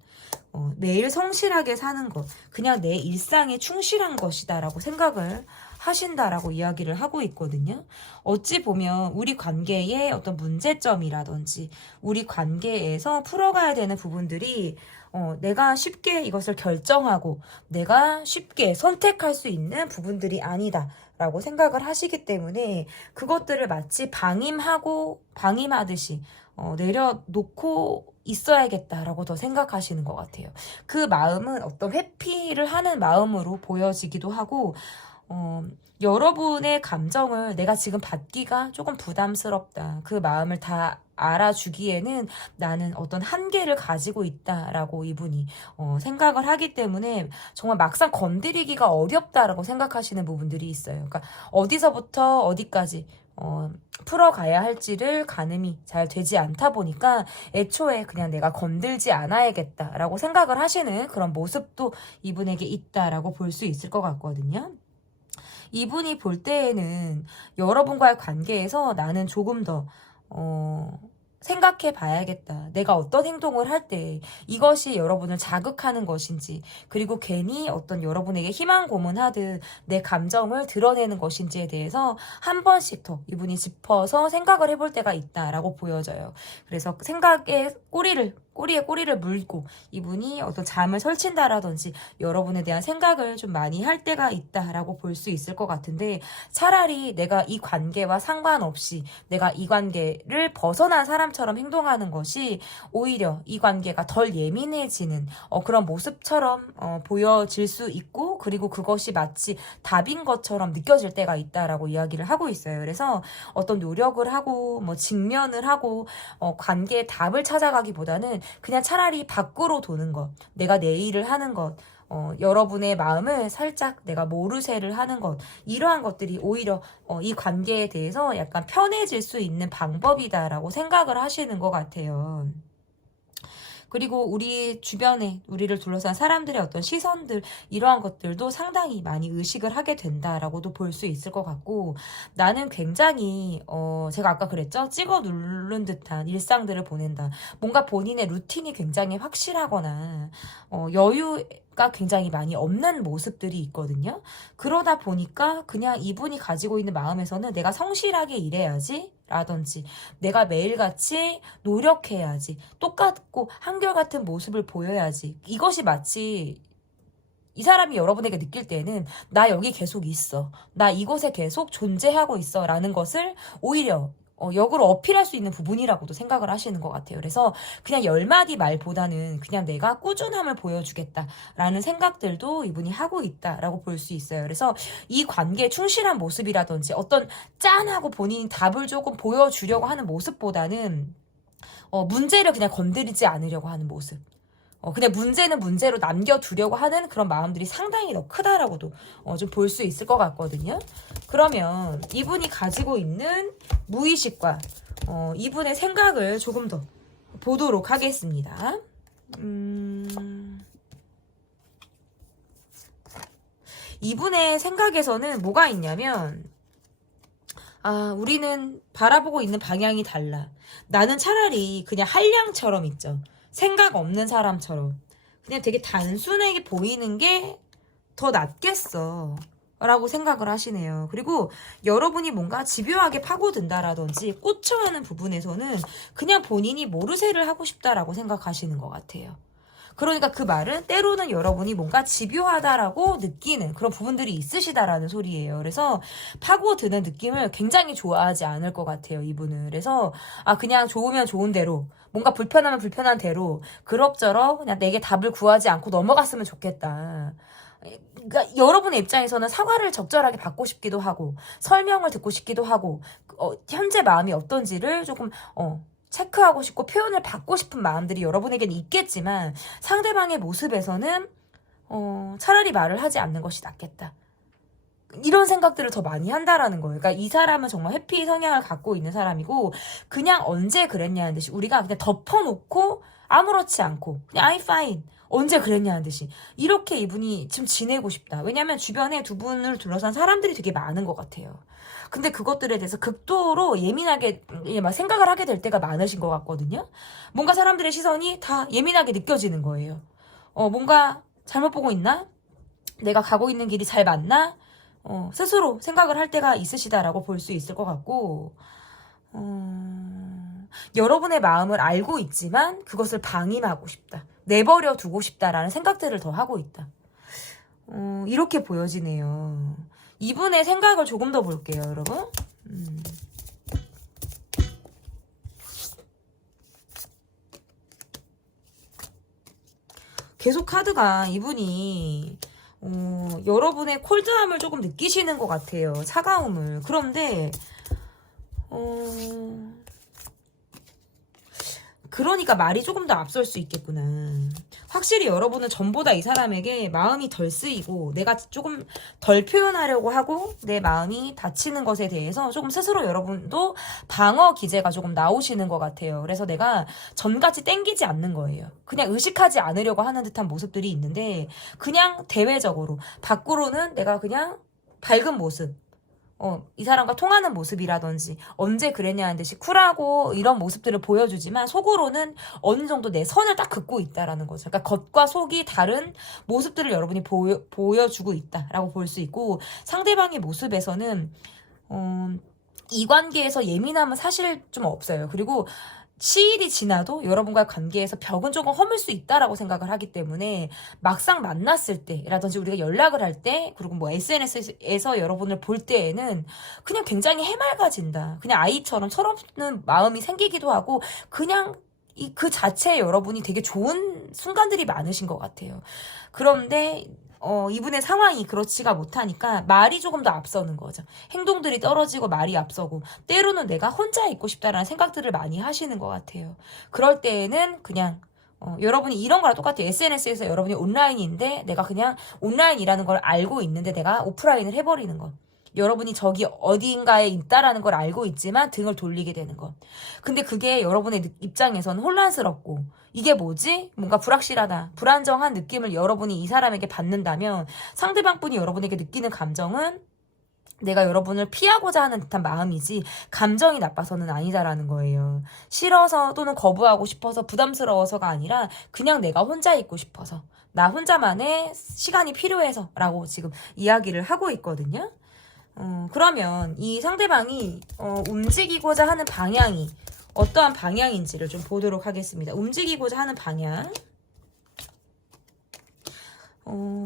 매일 성실하게 사는 것, 그냥 내 일상에 충실한 것이다라고 생각을 하신다라고 이야기를 하고 있거든요. 어찌 보면 우리 관계의 어떤 문제점이라든지 우리 관계에서 풀어가야 되는 부분들이 내가 쉽게 이것을 결정하고 내가 쉽게 선택할 수 있는 부분들이 아니다. 라고 생각을 하시기 때문에 그것들을 마치 방임하듯이 내려놓고 있어야겠다라고 더 생각하시는 것 같아요. 그 마음은 어떤 회피를 하는 마음으로 보여지기도 하고 여러분의 감정을 내가 지금 받기가 조금 부담스럽다. 그 마음을 다 알아주기에는 나는 어떤 한계를 가지고 있다라고 이분이 생각을 하기 때문에 정말 막상 건드리기가 어렵다라고 생각하시는 부분들이 있어요. 그러니까 어디서부터 어디까지 풀어가야 할지를 가늠이 잘 되지 않다 보니까 애초에 그냥 내가 건들지 않아야겠다라고 생각을 하시는 그런 모습도 이분에게 있다라고 볼 수 있을 것 같거든요. 이분이 볼 때에는 여러분과의 관계에서 나는 조금 더 생각해 봐야겠다. 내가 어떤 행동을 할 때 이것이 여러분을 자극하는 것인지, 그리고 괜히 어떤 여러분에게 희망 고문하듯 내 감정을 드러내는 것인지에 대해서 한 번씩 더 이분이 짚어서 생각을 해볼 때가 있다라고 보여져요. 그래서 꼬리에 꼬리를 물고 이분이 어떤 잠을 설친다라든지 여러분에 대한 생각을 좀 많이 할 때가 있다라고 볼 수 있을 것 같은데, 차라리 내가 이 관계와 상관없이 내가 이 관계를 벗어난 사람처럼 행동하는 것이 오히려 이 관계가 덜 예민해지는 그런 모습처럼 보여질 수 있고, 그리고 그것이 마치 답인 것처럼 느껴질 때가 있다라고 이야기를 하고 있어요. 그래서 어떤 노력을 하고 뭐 직면을 하고 관계의 답을 찾아가기보다는 그냥 차라리 밖으로 도는 것, 내가 내 일을 하는 것, 여러분의 마음을 살짝 내가 모르쇠를 하는 것, 이러한 것들이 오히려 이 관계에 대해서 약간 편해질 수 있는 방법이다라고 생각을 하시는 것 같아요. 그리고 우리 주변에 우리를 둘러싼 사람들의 어떤 시선들, 이러한 것들도 상당히 많이 의식을 하게 된다라고도 볼 수 있을 것 같고, 나는 굉장히 제가 아까 그랬죠? 찍어 누른 듯한 일상들을 보낸다. 뭔가 본인의 루틴이 굉장히 확실하거나 여유가 굉장히 많이 없는 모습들이 있거든요. 그러다 보니까 그냥 이분이 가지고 있는 마음에서는 내가 성실하게 일해야지 라든지, 내가 매일같이 노력해야지, 똑같고 한결같은 모습을 보여야지, 이것이 마치 이 사람이 여러분에게 느낄 때는 나 여기 계속 있어, 나 이곳에 계속 존재하고 있어 라는 것을 오히려 역으로 어필할 수 있는 부분이라고도 생각을 하시는 것 같아요. 그래서 그냥 10마디 말보다는 그냥 내가 꾸준함을 보여주겠다라는 생각들도 이분이 하고 있다라고 볼 수 있어요. 그래서 이 관계에 충실한 모습이라든지 어떤 짠하고 본인이 답을 조금 보여주려고 하는 모습보다는 문제를 그냥 건드리지 않으려고 하는 모습, 그냥 문제는 문제로 남겨두려고 하는 그런 마음들이 상당히 더 크다라고도 좀 볼 수 있을 것 같거든요. 그러면 이분이 가지고 있는 무의식과 이분의 생각을 조금 더 보도록 하겠습니다. 이분의 생각에서는 뭐가 있냐면, 우리는 바라보고 있는 방향이 달라. 나는 차라리 그냥 한량처럼 있죠. 생각 없는 사람처럼 그냥 되게 단순하게 보이는 게 더 낫겠어 라고 생각을 하시네요. 그리고 여러분이 뭔가 집요하게 파고든다라든지 꽂혀하는 부분에서는 그냥 본인이 모르쇠를 하고 싶다라고 생각하시는 것 같아요. 그러니까 그 말은 때로는 여러분이 뭔가 집요하다라고 느끼는 그런 부분들이 있으시다라는 소리예요. 그래서 파고드는 느낌을 굉장히 좋아하지 않을 것 같아요, 이분은. 그래서 그냥 좋으면 좋은 대로, 뭔가 불편하면 불편한 대로 그럭저럭 그냥 내게 답을 구하지 않고 넘어갔으면 좋겠다. 그러니까 여러분의 입장에서는 사과를 적절하게 받고 싶기도 하고, 설명을 듣고 싶기도 하고, 현재 마음이 어떤지를 조금 체크하고 싶고 표현을 받고 싶은 마음들이 여러분에게는 있겠지만, 상대방의 모습에서는 차라리 말을 하지 않는 것이 낫겠다, 이런 생각들을 더 많이 한다라는 거예요. 그러니까 이 사람은 정말 해피 성향을 갖고 있는 사람이고, 그냥 언제 그랬냐는 듯이 우리가 그냥 덮어놓고 아무렇지 않고 그냥 I'm fine, 언제 그랬냐는 듯이 이렇게 이분이 지금 지내고 싶다. 왜냐면 주변에 두 분을 둘러싼 사람들이 되게 많은 것 같아요. 근데 그것들에 대해서 극도로 예민하게 막 생각을 하게 될 때가 많으신 것 같거든요. 뭔가 사람들의 시선이 다 예민하게 느껴지는 거예요. 뭔가 잘못 보고 있나? 내가 가고 있는 길이 잘 맞나? 스스로 생각을 할 때가 있으시다라고 볼 수 있을 것 같고, 여러분의 마음을 알고 있지만 그것을 방임하고 싶다, 내버려 두고 싶다라는 생각들을 더 하고 있다. 이렇게 보여지네요. 이분의 생각을 조금 더 볼게요, 여러분. 계속 카드가 이분이 여러분의 콜드함을 조금 느끼시는 것 같아요. 차가움을. 그런데 그러니까 말이 조금 더 앞설 수 있겠구나. 확실히 여러분은 전보다 이 사람에게 마음이 덜 쓰이고 내가 조금 덜 표현하려고 하고 내 마음이 다치는 것에 대해서 조금 스스로 여러분도 방어 기제가 조금 나오시는 것 같아요. 그래서 내가 전같이 땡기지 않는 거예요. 그냥 의식하지 않으려고 하는 듯한 모습들이 있는데 그냥 대외적으로 밖으로는 내가 그냥 밝은 모습 이 사람과 통하는 모습이라든지 언제 그랬냐는 듯이 쿨하고 이런 모습들을 보여주지만 속으로는 어느 정도 내 선을 딱 긋고 있다라는 거죠. 그러니까 겉과 속이 다른 모습들을 여러분이 보여주고 있다라고 볼 수 있고 상대방의 모습에서는 이 관계에서 예민함은 사실 좀 없어요. 그리고 시일이 지나도 여러분과의 관계에서 벽은 조금 허물 수 있다라고 생각을 하기 때문에 막상 만났을 때라든지 우리가 연락을 할 때 그리고 뭐 SNS에서 여러분을 볼 때에는 그냥 굉장히 해맑아진다. 그냥 아이처럼 철없는 마음이 생기기도 하고 그냥 그 자체에 여러분이 되게 좋은 순간들이 많으신 것 같아요. 그런데 이분의 상황이 그렇지가 못하니까 말이 조금 더 앞서는 거죠. 행동들이 떨어지고 말이 앞서고 때로는 내가 혼자 있고 싶다라는 생각들을 많이 하시는 것 같아요. 그럴 때에는 그냥 여러분이 이런 거랑 똑같아요. SNS에서 여러분이 온라인인데 내가 그냥 온라인이라는 걸 알고 있는데 내가 오프라인을 해버리는 거. 여러분이 저기 어딘가에 있다라는 걸 알고 있지만 등을 돌리게 되는 거. 근데 그게 여러분의 입장에서는 혼란스럽고 이게 뭐지? 뭔가 불확실하다. 불안정한 느낌을 여러분이 이 사람에게 받는다면 상대방 분이 여러분에게 느끼는 감정은 내가 여러분을 피하고자 하는 듯한 마음이지 감정이 나빠서는 아니다라는 거예요. 싫어서 또는 거부하고 싶어서 부담스러워서가 아니라 그냥 내가 혼자 있고 싶어서 나 혼자만의 시간이 필요해서 라고 지금 이야기를 하고 있거든요. 그러면 이 상대방이 움직이고자 하는 방향이 어떠한 방향인지를 좀 보도록 하겠습니다. 움직이고자 하는 방향.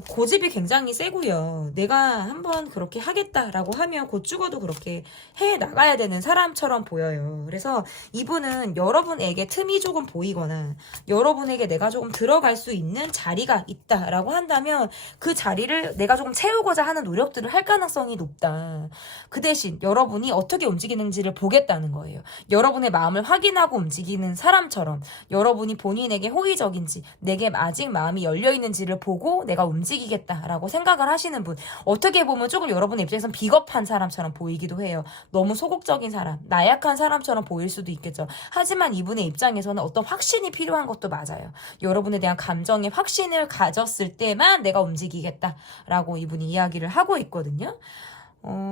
고집이 굉장히 세고요. 내가 한번 그렇게 하겠다라고 하면 곧 죽어도 그렇게 해 나가야 되는 사람처럼 보여요. 그래서 이분은 여러분에게 틈이 조금 보이거나 여러분에게 내가 조금 들어갈 수 있는 자리가 있다라고 한다면 그 자리를 내가 조금 채우고자 하는 노력들을 할 가능성이 높다. 그 대신 여러분이 어떻게 움직이는지를 보겠다는 거예요. 여러분의 마음을 확인하고 움직이는 사람처럼 여러분이 본인에게 호의적인지 내게 아직 마음이 열려있는지를 보고 내가 움직이겠다라고 생각을 하시는 분, 어떻게 보면 조금 여러분의 입장에선 비겁한 사람처럼 보이기도 해요. 너무 소극적인 사람, 나약한 사람처럼 보일 수도 있겠죠. 하지만 이분의 입장에서는 어떤 확신이 필요한 것도 맞아요. 여러분에 대한 감정의 확신을 가졌을 때만 내가 움직이겠다라고 이분이 이야기를 하고 있거든요.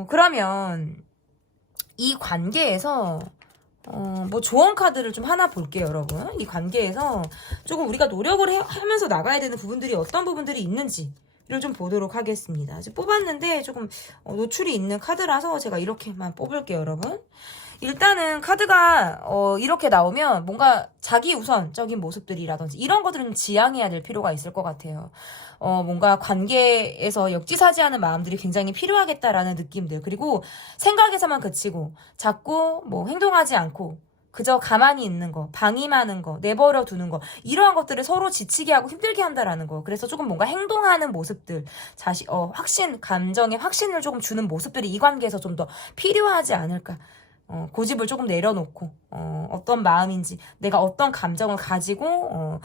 그러면 이 관계에서 뭐 조언 카드를 좀 하나 볼게요, 여러분. 이 관계에서 조금 우리가 노력을 하면서 나가야 되는 부분들이 어떤 부분들이 있는지를 좀 보도록 하겠습니다. 이제 뽑았는데 조금 노출이 있는 카드라서 제가 이렇게만 뽑을게요, 여러분. 일단은 카드가 이렇게 나오면 뭔가 자기 우선적인 모습들이라든지 이런 것들은 좀 지양해야 될 필요가 있을 것 같아요. 뭔가 관계에서 역지사지하는 마음들이 굉장히 필요하겠다라는 느낌들, 그리고 생각에서만 그치고 자꾸 뭐 행동하지 않고 그저 가만히 있는 거, 방임하는 거, 내버려 두는 거, 이러한 것들을 서로 지치게 하고 힘들게 한다라는 거. 그래서 조금 뭔가 행동하는 모습들, 감정의 확신을 조금 주는 모습들이 이 관계에서 좀 더 필요하지 않을까. 고집을 조금 내려놓고 어떤 마음인지 내가 어떤 감정을 가지고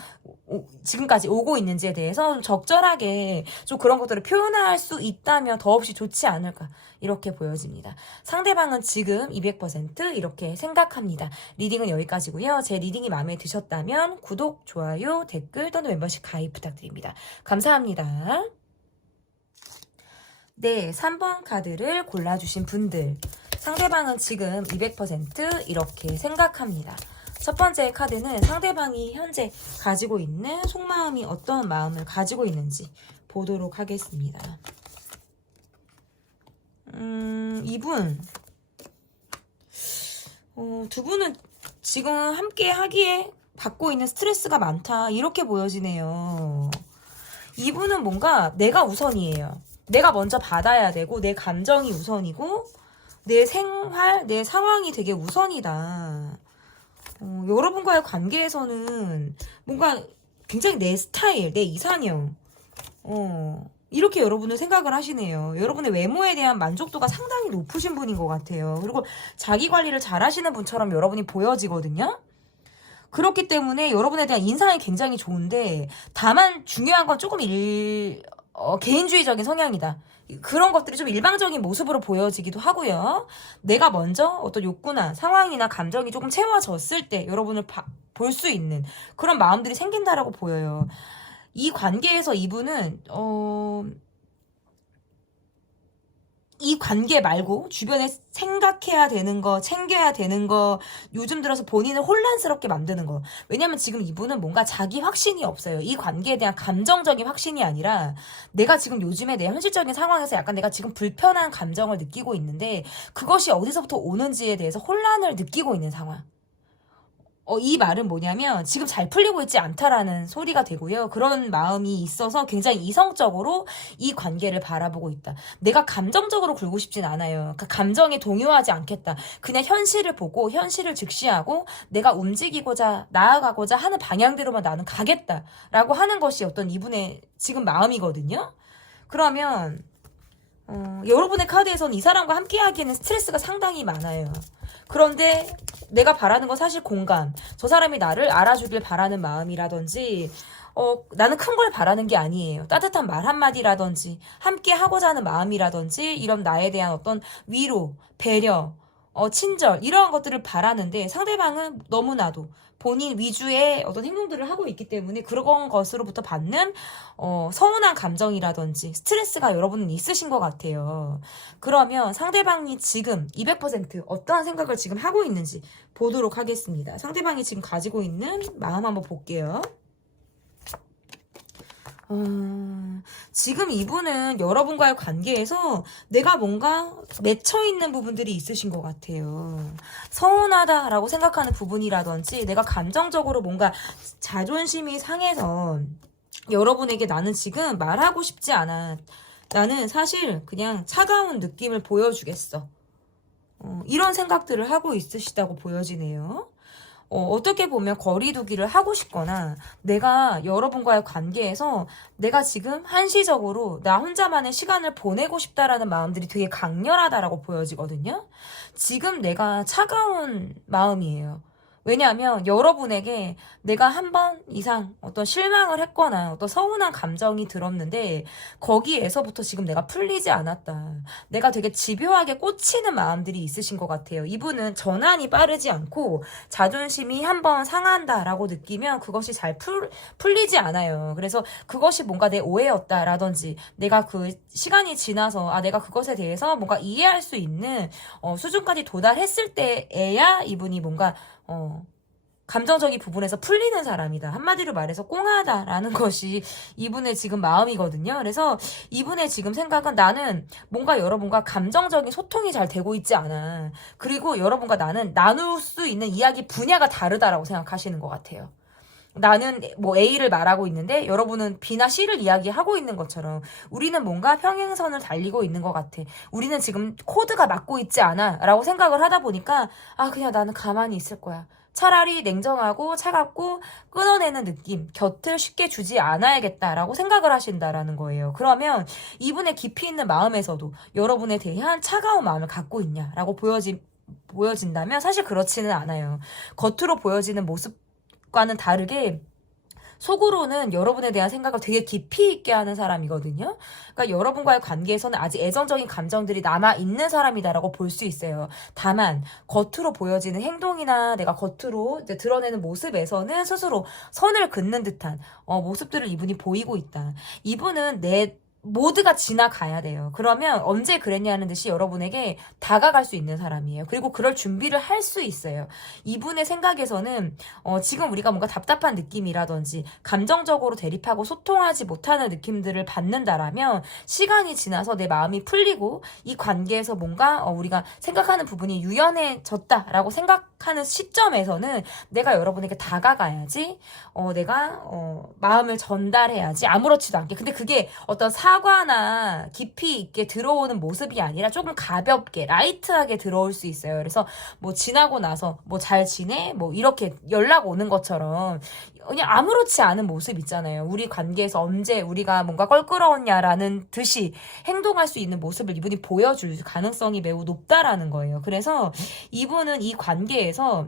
지금까지 오고 있는지에 대해서 좀 적절하게 좀 그런 것들을 표현할 수 있다면 더없이 좋지 않을까 이렇게 보여집니다. 상대방은 지금 200% 이렇게 생각합니다. 리딩은 여기까지고요. 제 리딩이 마음에 드셨다면 구독, 좋아요, 댓글 또는 멤버십 가입 부탁드립니다. 감사합니다. 네, 3번 카드를 골라주신 분들, 상대방은 지금 200% 이렇게 생각합니다. 첫 번째 카드는 상대방이 현재 가지고 있는 속마음이 어떤 마음을 가지고 있는지 보도록 하겠습니다. 이분 두 분은 지금 함께 하기에 받고 있는 스트레스가 많다 이렇게 보여지네요. 이분은 뭔가 내가 우선이에요. 내가 먼저 받아야 되고 내 감정이 우선이고 내 생활, 내 상황이 되게 우선이다. 여러분과의 관계에서는 뭔가 굉장히 내 스타일, 내 이상형 이렇게 여러분은 생각을 하시네요. 여러분의 외모에 대한 만족도가 상당히 높으신 분인 것 같아요. 그리고 자기 관리를 잘 하시는 분처럼 여러분이 보여지거든요. 그렇기 때문에 여러분에 대한 인상이 굉장히 좋은데 다만 중요한 건 조금 개인주의적인 성향이다. 그런 것들이 좀 일방적인 모습으로 보여지기도 하고요. 내가 먼저 어떤 욕구나 상황이나 감정이 조금 채워졌을 때 여러분을 볼 수 있는 그런 마음들이 생긴다라고 보여요. 이 관계에서 이분은 이 관계 말고 주변에 생각해야 되는 거, 챙겨야 되는 거, 요즘 들어서 본인을 혼란스럽게 만드는 거. 왜냐면 지금 이분은 뭔가 자기 확신이 없어요. 이 관계에 대한 감정적인 확신이 아니라 내가 지금 요즘에 내 현실적인 상황에서 약간 내가 지금 불편한 감정을 느끼고 있는데 그것이 어디서부터 오는지에 대해서 혼란을 느끼고 있는 상황. 이 말은 뭐냐면 지금 잘 풀리고 있지 않다라는 소리가 되고요. 그런 마음이 있어서 굉장히 이성적으로 이 관계를 바라보고 있다. 내가 감정적으로 굴고 싶진 않아요. 그 감정에 동요하지 않겠다. 그냥 현실을 보고 현실을 직시하고 내가 움직이고자 나아가고자 하는 방향대로만 나는 가겠다라고 하는 것이 어떤 이분의 지금 마음이거든요. 그러면 여러분의 카드에서는 이 사람과 함께 하기에는 스트레스가 상당히 많아요. 그런데 내가 바라는 건 사실 공감. 저 사람이 나를 알아주길 바라는 마음이라든지 나는 큰 걸 바라는 게 아니에요. 따뜻한 말 한마디라든지 함께 하고자 하는 마음이라든지 이런 나에 대한 어떤 위로, 배려, 친절 이러한 것들을 바라는데 상대방은 너무나도 본인 위주의 어떤 행동들을 하고 있기 때문에 그런 것으로부터 받는 서운한 감정이라든지 스트레스가 여러분은 있으신 것 같아요. 그러면 상대방이 지금 200% 어떠한 생각을 지금 하고 있는지 보도록 하겠습니다. 상대방이 지금 가지고 있는 마음 한번 볼게요. 지금 이분은 여러분과의 관계에서 내가 뭔가 맺혀있는 부분들이 있으신 것 같아요. 서운하다라고 생각하는 부분이라든지 내가 감정적으로 뭔가 자존심이 상해서 여러분에게 나는 지금 말하고 싶지 않아. 나는 사실 그냥 차가운 느낌을 보여주겠어. 이런 생각들을 하고 있으시다고 보여지네요. 어떻게 보면 거리두기를 하고 싶거나 내가 여러분과의 관계에서 내가 지금 한시적으로 나 혼자만의 시간을 보내고 싶다라는 마음들이 되게 강렬하다라고 보여지거든요. 지금 내가 차가운 마음이에요. 왜냐하면 여러분에게 내가 한 번 이상 어떤 실망을 했거나 어떤 서운한 감정이 들었는데 거기에서부터 지금 내가 풀리지 않았다. 내가 되게 집요하게 꽂히는 마음들이 있으신 것 같아요. 이분은 전환이 빠르지 않고 자존심이 한 번 상한다라고 느끼면 그것이 잘 풀리지 않아요. 그래서 그것이 뭔가 내 오해였다라든지 내가 그 시간이 지나서 내가 그것에 대해서 뭔가 이해할 수 있는 수준까지 도달했을 때에야 이분이 뭔가 감정적인 부분에서 풀리는 사람이다. 한마디로 말해서 꽁하다라는 것이 이분의 지금 마음이거든요. 그래서 이분의 지금 생각은 나는 뭔가 여러분과 감정적인 소통이 잘 되고 있지 않아. 그리고 여러분과 나는 나눌 수 있는 이야기 분야가 다르다라고 생각하시는 것 같아요. 나는 뭐 A를 말하고 있는데 여러분은 B나 C를 이야기하고 있는 것처럼 우리는 뭔가 평행선을 달리고 있는 것 같아. 우리는 지금 코드가 맞고 있지 않아 라고 생각을 하다 보니까 그냥 나는 가만히 있을 거야. 차라리 냉정하고 차갑고 끊어내는 느낌, 곁을 쉽게 주지 않아야겠다라고 생각을 하신다라는 거예요. 그러면 이분의 깊이 있는 마음에서도 여러분에 대한 차가운 마음을 갖고 있냐라고 보여진다면 사실 그렇지는 않아요. 겉으로 보여지는 모습과는 다르게 속으로는 여러분에 대한 생각을 되게 깊이 있게 하는 사람이거든요. 그러니까 여러분과의 관계에서는 아직 애정적인 감정들이 남아있는 사람이다라고 볼 수 있어요. 다만 겉으로 보여지는 행동이나 내가 겉으로 이제 드러내는 모습에서는 스스로 선을 긋는 듯한 모습들을 이분이 보이고 있다. 이분은 모두가 지나가야 돼요. 그러면 언제 그랬냐는 듯이 여러분에게 다가갈 수 있는 사람이에요. 그리고 그럴 준비를 할 수 있어요. 이분의 생각에서는 지금 우리가 뭔가 답답한 느낌이라든지 감정적으로 대립하고 소통하지 못하는 느낌들을 받는다라면 시간이 지나서 내 마음이 풀리고 이 관계에서 뭔가 우리가 생각하는 부분이 유연해졌다라고 생각하는 시점에서는 내가 여러분에게 다가가야지 내가 마음을 전달해야지 아무렇지도 않게. 근데 그게 어떤 사과나 깊이 있게 들어오는 모습이 아니라 조금 가볍게 라이트하게 들어올 수 있어요. 그래서 뭐 지나고 나서 뭐 잘 지내? 뭐 이렇게 연락 오는 것처럼 그냥 아무렇지 않은 모습 있잖아요. 우리 관계에서 언제 우리가 뭔가 껄끄러웠냐라는 듯이 행동할 수 있는 모습을 이분이 보여줄 가능성이 매우 높다라는 거예요. 그래서 이분은 이 관계에서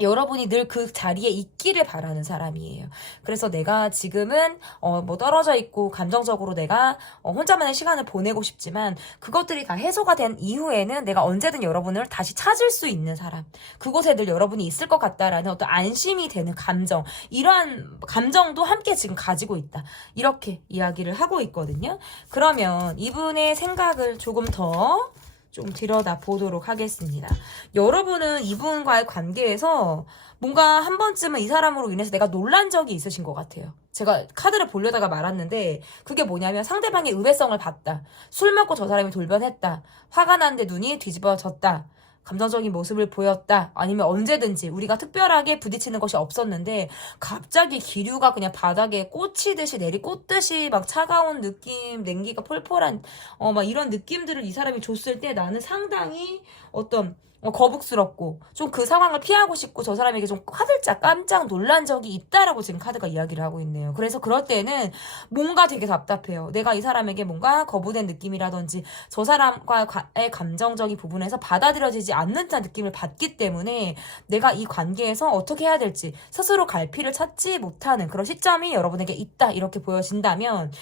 여러분이 늘 그 자리에 있기를 바라는 사람이에요. 그래서 내가 지금은 뭐 떨어져 있고 감정적으로 내가 혼자만의 시간을 보내고 싶지만 그것들이 다 해소가 된 이후에는 내가 언제든 여러분을 다시 찾을 수 있는 사람. 그곳에 늘 여러분이 있을 것 같다라는 어떤 안심이 되는 감정. 이러한 감정도 함께 지금 가지고 있다. 이렇게 이야기를 하고 있거든요. 그러면 이분의 생각을 조금 더 좀 들여다 보도록 하겠습니다. 여러분은 이분과의 관계에서 뭔가 한 번쯤은 이 사람으로 인해서 내가 놀란 적이 있으신 것 같아요. 제가 카드를 보려다가 말았는데 그게 뭐냐면 상대방의 의외성을 봤다. 술 먹고 저 사람이 돌변했다. 화가 났는데 눈이 뒤집어졌다. 감정적인 모습을 보였다. 아니면 언제든지 우리가 특별하게 부딪히는 것이 없었는데 갑자기 기류가 그냥 바닥에 꽂히듯이 내리꽂듯이 막 차가운 느낌, 냉기가 폴폴한 막 이런 느낌들을 이 사람이 줬을 때 나는 상당히 어떤 거북스럽고 좀 그 상황을 피하고 싶고 저 사람에게 좀 화들짝 깜짝 놀란 적이 있다라고 지금 카드가 이야기를 하고 있네요. 그래서 그럴 때는 뭔가 되게 답답해요. 내가 이 사람에게 뭔가 거부된 느낌이라든지 저 사람과의 감정적인 부분에서 받아들여지지 않는 듯한 느낌을 받기 때문에 내가 이 관계에서 어떻게 해야 될지 스스로 갈피를 찾지 못하는 그런 시점이 여러분에게 있다 이렇게 보여진다면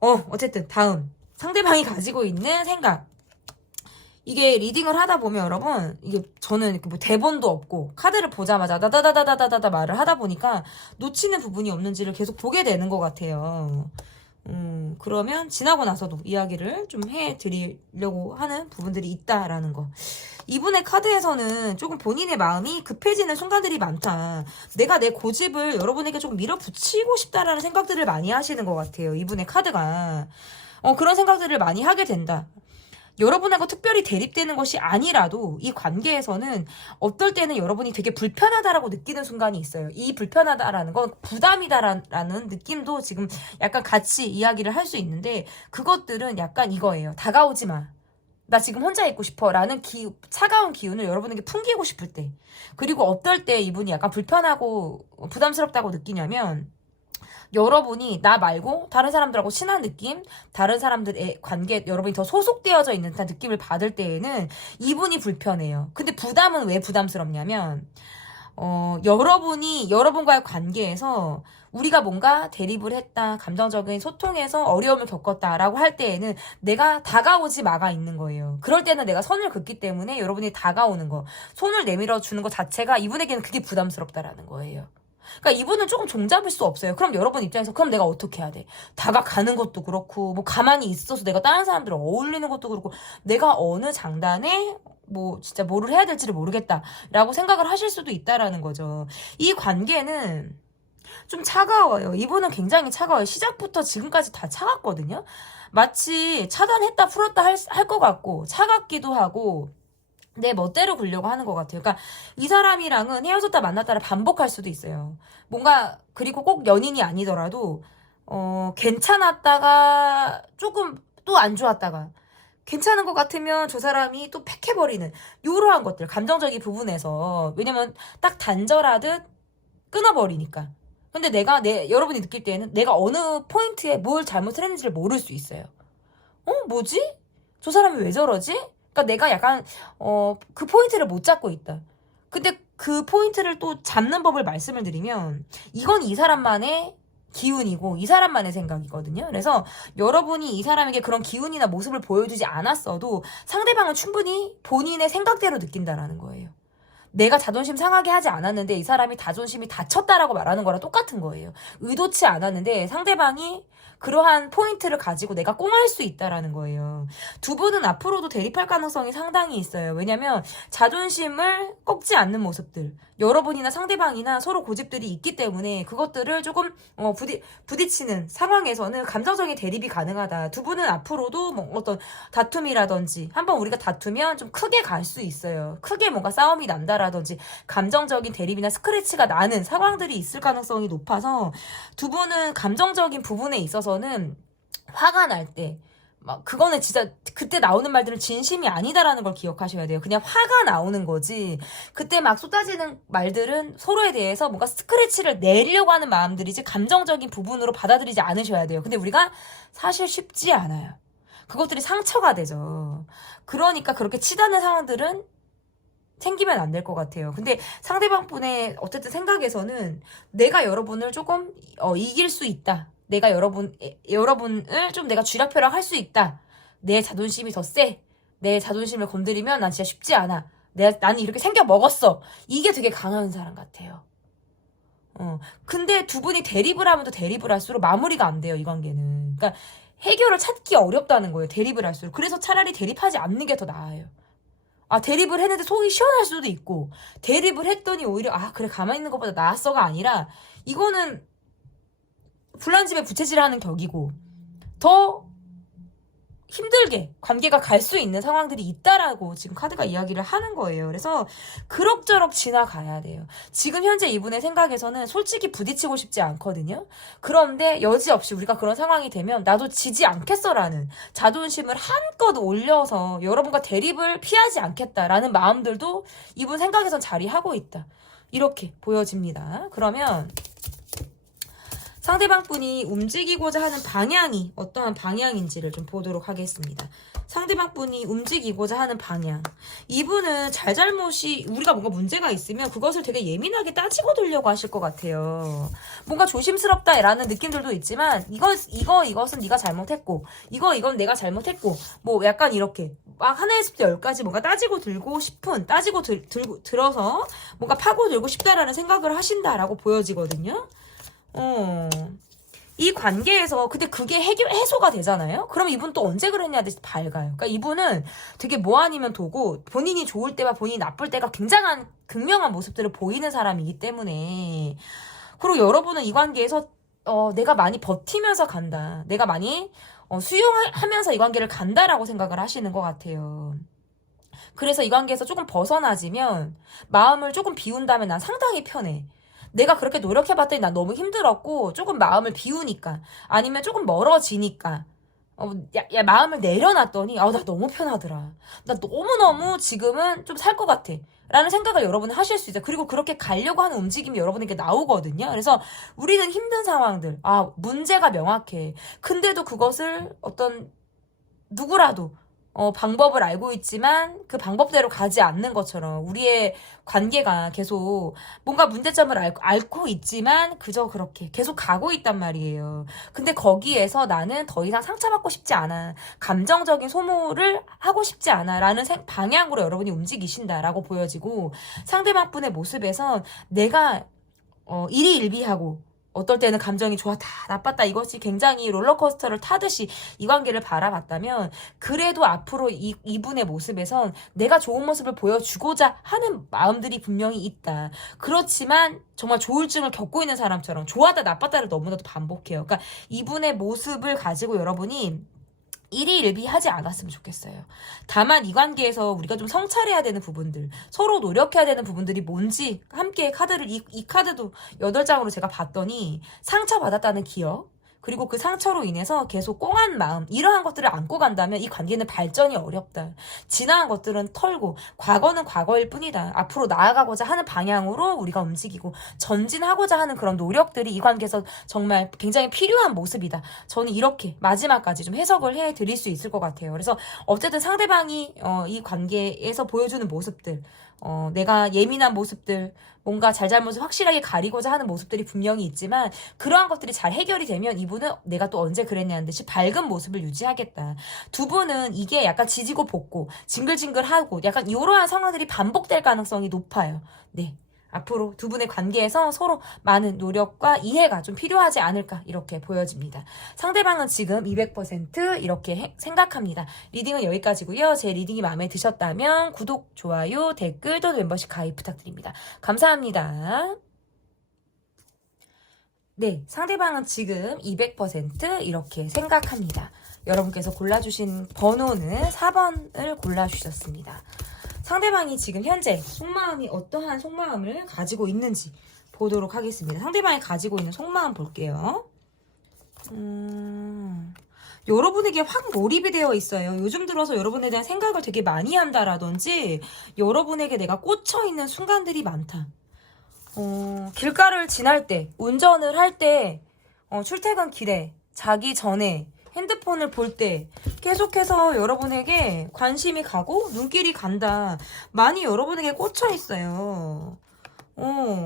어쨌든 다음 상대방이 가지고 있는 생각 이게 리딩을 하다 보면 여러분 이게 저는 이렇게 뭐 대본도 없고 카드를 보자마자 다다다다다다다 말을 하다 보니까 놓치는 부분이 없는지를 계속 보게 되는 것 같아요. 그러면 지나고 나서도 이야기를 좀 해드리려고 하는 부분들이 있다라는 거. 이분의 카드에서는 조금 본인의 마음이 급해지는 순간들이 많다. 내가 내 고집을 여러분에게 조금 밀어붙이고 싶다라는 생각들을 많이 하시는 것 같아요. 이분의 카드가. 그런 생각들을 많이 하게 된다. 여러분하고 특별히 대립되는 것이 아니라도 이 관계에서는 어떨 때는 여러분이 되게 불편하다라고 느끼는 순간이 있어요. 이 불편하다라는 건 부담이다라는 느낌도 지금 약간 같이 이야기를 할 수 있는데 그것들은 약간 이거예요. 다가오지 마. 나 지금 혼자 있고 싶어 라는 차가운 기운을 여러분에게 풍기고 싶을 때 그리고 어떨 때 이분이 약간 불편하고 부담스럽다고 느끼냐면 여러분이 나 말고 다른 사람들하고 친한 느낌, 다른 사람들의 관계에 여러분이 더 소속되어져 있는 듯한 느낌을 받을 때에는 이분이 불편해요. 근데 부담은 왜 부담스럽냐면 여러분이 여러분과의 관계에서 우리가 뭔가 대립을 했다, 감정적인 소통에서 어려움을 겪었다라고 할 때에는 내가 다가오지 마가 있는 거예요. 그럴 때는 내가 선을 긋기 때문에 여러분이 다가오는 거, 손을 내밀어 주는 것 자체가 이분에게는 그게 부담스럽다라는 거예요. 그러니까 이분은 조금 종잡을 수 없어요. 그럼 여러분 입장에서 그럼 내가 어떻게 해야 돼? 다가가는 것도 그렇고 뭐 가만히 있어서 내가 다른 사람들 어울리는 것도 그렇고 내가 어느 장단에 뭐 진짜 뭐를 해야 될지를 모르겠다라고 생각을 하실 수도 있다라는 거죠. 이 관계는 좀 차가워요. 이분은 굉장히 차가워요. 시작부터 지금까지 다 차갑거든요. 마치 차단했다 풀었다 할 것 같고 차갑기도 하고 내 멋대로 굴려고 하는 것 같아요. 그러니까 이 사람이랑은 헤어졌다 만났다를 반복할 수도 있어요. 뭔가 그리고 꼭 연인이 아니더라도 괜찮았다가 조금 또 안 좋았다가 괜찮은 것 같으면 저 사람이 또 팩해버리는 이러한 것들 감정적인 부분에서 왜냐면 딱 단절하듯 끊어버리니까. 근데 여러분이 느낄 때에는 내가 어느 포인트에 뭘 잘못을 했는지를 모를 수 있어요. 뭐지? 저 사람이 왜 저러지? 그러니까 내가 약간 그 포인트를 못 잡고 있다. 근데 그 포인트를 또 잡는 법을 말씀을 드리면 이건 이 사람만의 기운이고 이 사람만의 생각이거든요. 그래서 여러분이 이 사람에게 그런 기운이나 모습을 보여주지 않았어도 상대방은 충분히 본인의 생각대로 느낀다라는 거예요. 내가 자존심 상하게 하지 않았는데 이 사람이 자존심이 다쳤다라고 말하는 거랑 똑같은 거예요. 의도치 않았는데 상대방이 그러한 포인트를 가지고 내가 꽁할 수 있다라는 거예요. 두 분은 앞으로도 대립할 가능성이 상당히 있어요. 왜냐면 자존심을 꺾지 않는 모습들, 여러분이나 상대방이나 서로 고집들이 있기 때문에 그것들을 조금 부딪히는 상황에서는 감정적인 대립이 가능하다. 두 분은 앞으로도 뭐 어떤 다툼이라든지 한번 우리가 다투면 좀 크게 갈 수 있어요. 크게 뭔가 싸움이 난다라든지 감정적인 대립이나 스크래치가 나는 상황들이 있을 가능성이 높아서 두 분은 감정적인 부분에 있어서는 화가 날 때 막 그거는 진짜 그때 나오는 말들은 진심이 아니다라는 걸 기억하셔야 돼요. 그냥 화가 나오는 거지. 그때 막 쏟아지는 말들은 서로에 대해서 뭔가 스크래치를 내려고 하는 마음들이지 감정적인 부분으로 받아들이지 않으셔야 돼요. 근데 우리가 사실 쉽지 않아요. 그것들이 상처가 되죠. 그러니까 그렇게 치닫는 상황들은 생기면 안 될 것 같아요. 근데 상대방 분의 어쨌든 생각에서는 내가 여러분을 조금 이길 수 있다. 내가 여러분을 좀 내가 쥐락펴락 할 수 있다. 내 자존심이 더 세. 내 자존심을 건드리면 난 진짜 쉽지 않아. 나는 이렇게 생겨 먹었어. 이게 되게 강한 사람 같아요. 근데 두 분이 대립을 하면 더 대립을 할수록 마무리가 안 돼요, 이 관계는. 그러니까 해결을 찾기 어렵다는 거예요, 대립을 할수록. 그래서 차라리 대립하지 않는 게 더 나아요. 아, 대립을 했는데 속이 시원할 수도 있고, 대립을 했더니 오히려, 아, 그래, 가만히 있는 것보다 나았어가 아니라, 이거는 불난집에 부채질하는 격이고, 더 힘들게 관계가 갈 수 있는 상황들이 있다라고 지금 카드가 이야기를 하는 거예요. 그래서 그럭저럭 지나가야 돼요. 지금 현재 이분의 생각에서는 솔직히 부딪히고 싶지 않거든요. 그런데 여지없이 우리가 그런 상황이 되면 나도 지지 않겠어라는 자존심을 한껏 올려서 여러분과 대립을 피하지 않겠다라는 마음들도 이분 생각에선 자리하고 있다. 이렇게 보여집니다. 그러면 상대방 분이 움직이고자 하는 방향이 어떠한 방향인지를 좀 보도록 하겠습니다. 상대방 분이 움직이고자 하는 방향. 이분은 잘잘못이 우리가 뭔가 문제가 있으면 그것을 되게 예민하게 따지고 들려고 하실 것 같아요. 뭔가 조심스럽다라는 느낌들도 있지만 이것은 네가 잘못했고 이건 내가 잘못했고 뭐 약간 이렇게 막 하나에서부터 열까지 뭔가 따지고 들고 싶은 들어서 뭔가 파고들고 싶다라는 생각을 하신다라고 보여지거든요. 이 관계에서 근데 그게 해소가 되잖아요. 그럼 이분 또 언제 그랬냐 하듯이 밝아요. 그러니까 이분은 되게 뭐 아니면 도고 본인이 좋을 때와 본인이 나쁠 때가 굉장한 극명한 모습들을 보이는 사람이기 때문에 그리고 여러분은 이 관계에서 내가 많이 버티면서 간다. 내가 많이 수용하면서 이 관계를 간다라고 생각을 하시는 것 같아요. 그래서 이 관계에서 조금 벗어나지면 마음을 조금 비운다면 난 상당히 편해. 내가 그렇게 노력해봤더니 난 너무 힘들었고 조금 마음을 비우니까 아니면 조금 멀어지니까 마음을 내려놨더니 나 너무 편하더라. 나 너무너무 지금은 좀 살 것 같아. 라는 생각을 여러분은 하실 수 있어요. 그리고 그렇게 가려고 하는 움직임이 여러분에게 나오거든요. 그래서 우리는 힘든 상황들, 문제가 명확해. 근데도 그것을 어떤 누구라도 방법을 알고 있지만 그 방법대로 가지 않는 것처럼 우리의 관계가 계속 뭔가 문제점을 앓고 있지만 그저 그렇게 계속 가고 있단 말이에요. 근데 거기에서 나는 더 이상 상처받고 싶지 않아. 감정적인 소모를 하고 싶지 않아. 라는 방향으로 여러분이 움직이신다라고 보여지고 상대방 분의 모습에선 내가 일희일비하고 어떨 때는 감정이 좋았다, 나빴다 이것이 굉장히 롤러코스터를 타듯이 이 관계를 바라봤다면 그래도 앞으로 이분의 모습에선 내가 좋은 모습을 보여주고자 하는 마음들이 분명히 있다. 그렇지만 정말 조울증을 겪고 있는 사람처럼 좋았다, 나빴다를 너무나도 반복해요. 그러니까 이분의 모습을 가지고 여러분이 일희일비하지 않았으면 좋겠어요. 다만 이 관계에서 우리가 좀 성찰해야 되는 부분들, 서로 노력해야 되는 부분들이 뭔지 함께 카드를 이 카드도 8장으로 제가 봤더니 상처받았다는 기억, 그리고 그 상처로 인해서 계속 꽁한 마음, 이러한 것들을 안고 간다면 이 관계는 발전이 어렵다. 지나간 것들은 털고 과거는 과거일 뿐이다. 앞으로 나아가고자 하는 방향으로 우리가 움직이고 전진하고자 하는 그런 노력들이 이 관계에서 정말 굉장히 필요한 모습이다. 저는 이렇게 마지막까지 좀 해석을 해드릴 수 있을 것 같아요. 그래서 어쨌든 상대방이 이 관계에서 보여주는 모습들, 내가 예민한 모습들, 뭔가 잘잘못을 확실하게 가리고자 하는 모습들이 분명히 있지만 그러한 것들이 잘 해결이 되면 이분은 내가 또 언제 그랬냐는 듯이 밝은 모습을 유지하겠다. 두 분은 이게 약간 지지고 볶고 징글징글하고 약간 이러한 상황들이 반복될 가능성이 높아요. 네. 앞으로 두 분의 관계에서 서로 많은 노력과 이해가 좀 필요하지 않을까 이렇게 보여집니다. 상대방은 지금 200% 이렇게 생각합니다. 리딩은 여기까지고요. 제 리딩이 마음에 드셨다면 구독, 좋아요, 댓글 또는 멤버십 가입 부탁드립니다. 감사합니다. 네, 상대방은 지금 200% 이렇게 생각합니다. 여러분께서 골라주신 번호는 4번을 골라주셨습니다. 상대방이 지금 현재 속마음이 어떠한 속마음을 가지고 있는지 보도록 하겠습니다. 상대방이 가지고 있는 속마음 볼게요. 여러분에게 확 몰입이 되어 있어요. 요즘 들어서 여러분에 대한 생각을 되게 많이 한다라든지 여러분에게 내가 꽂혀있는 순간들이 많다. 길가를 지날 때, 운전을 할 때, 출퇴근 길에, 자기 전에 핸드폰을 볼 때 계속해서 여러분에게 관심이 가고 눈길이 간다. 많이 여러분에게 꽂혀 있어요.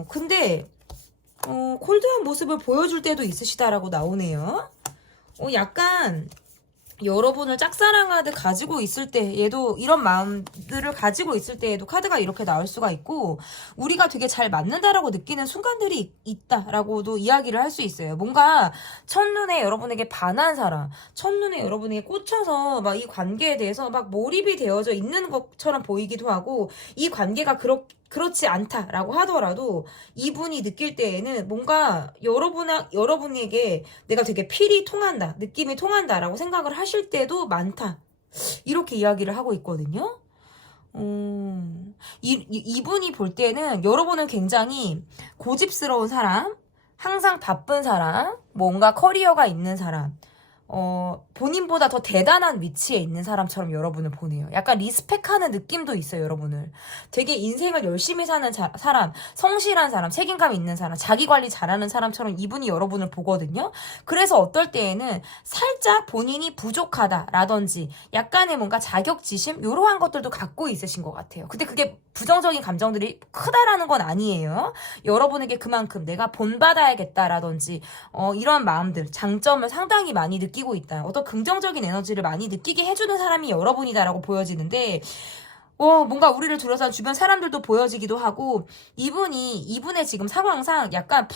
근데 콜드한 모습을 보여줄 때도 있으시다라고 나오네요. 약간 여러분을 짝사랑하듯 가지고 있을 때 얘도 이런 마음들을 가지고 있을 때에도 카드가 이렇게 나올 수가 있고, 우리가 되게 잘 맞는다라고 느끼는 순간들이 있다라고도 이야기를 할 수 있어요. 뭔가 첫눈에 여러분에게 반한 사람, 첫눈에 여러분에게 꽂혀서 막 이 관계에 대해서 막 몰입이 되어져 있는 것처럼 보이기도 하고, 이 관계가 그렇지 않다라고 하더라도 이분이 느낄 때에는 뭔가 여러분에게 내가 되게 필이 통한다, 느낌이 통한다라고 생각을 하실 때도 많다. 이렇게 이야기를 하고 있거든요. 이분이 볼 때는 여러분은 굉장히 고집스러운 사람, 항상 바쁜 사람, 뭔가 커리어가 있는 사람, 본인보다 더 대단한 위치에 있는 사람처럼 여러분을 보내요. 약간 리스펙하는 느낌도 있어요, 여러분을. 되게 인생을 열심히 사는 사람, 성실한 사람, 책임감 있는 사람, 자기 관리 잘하는 사람처럼 이분이 여러분을 보거든요. 그래서 어떨 때에는 살짝 본인이 부족하다라든지 약간의 뭔가 자격지심, 이러한 것들도 갖고 있으신 것 같아요. 근데 그게 부정적인 감정들이 크다라는 건 아니에요. 여러분에게 그만큼 내가 본받아야겠다라든지 이런 마음들, 장점을 상당히 많이 느끼고 있다. 어떤 긍정적인 에너지를 많이 느끼게 해주는 사람이 여러분이다라고 보여지는데, 뭔가 우리를 둘러싼 주변 사람들도 보여지기도 하고, 이분의 지금 상황상 약간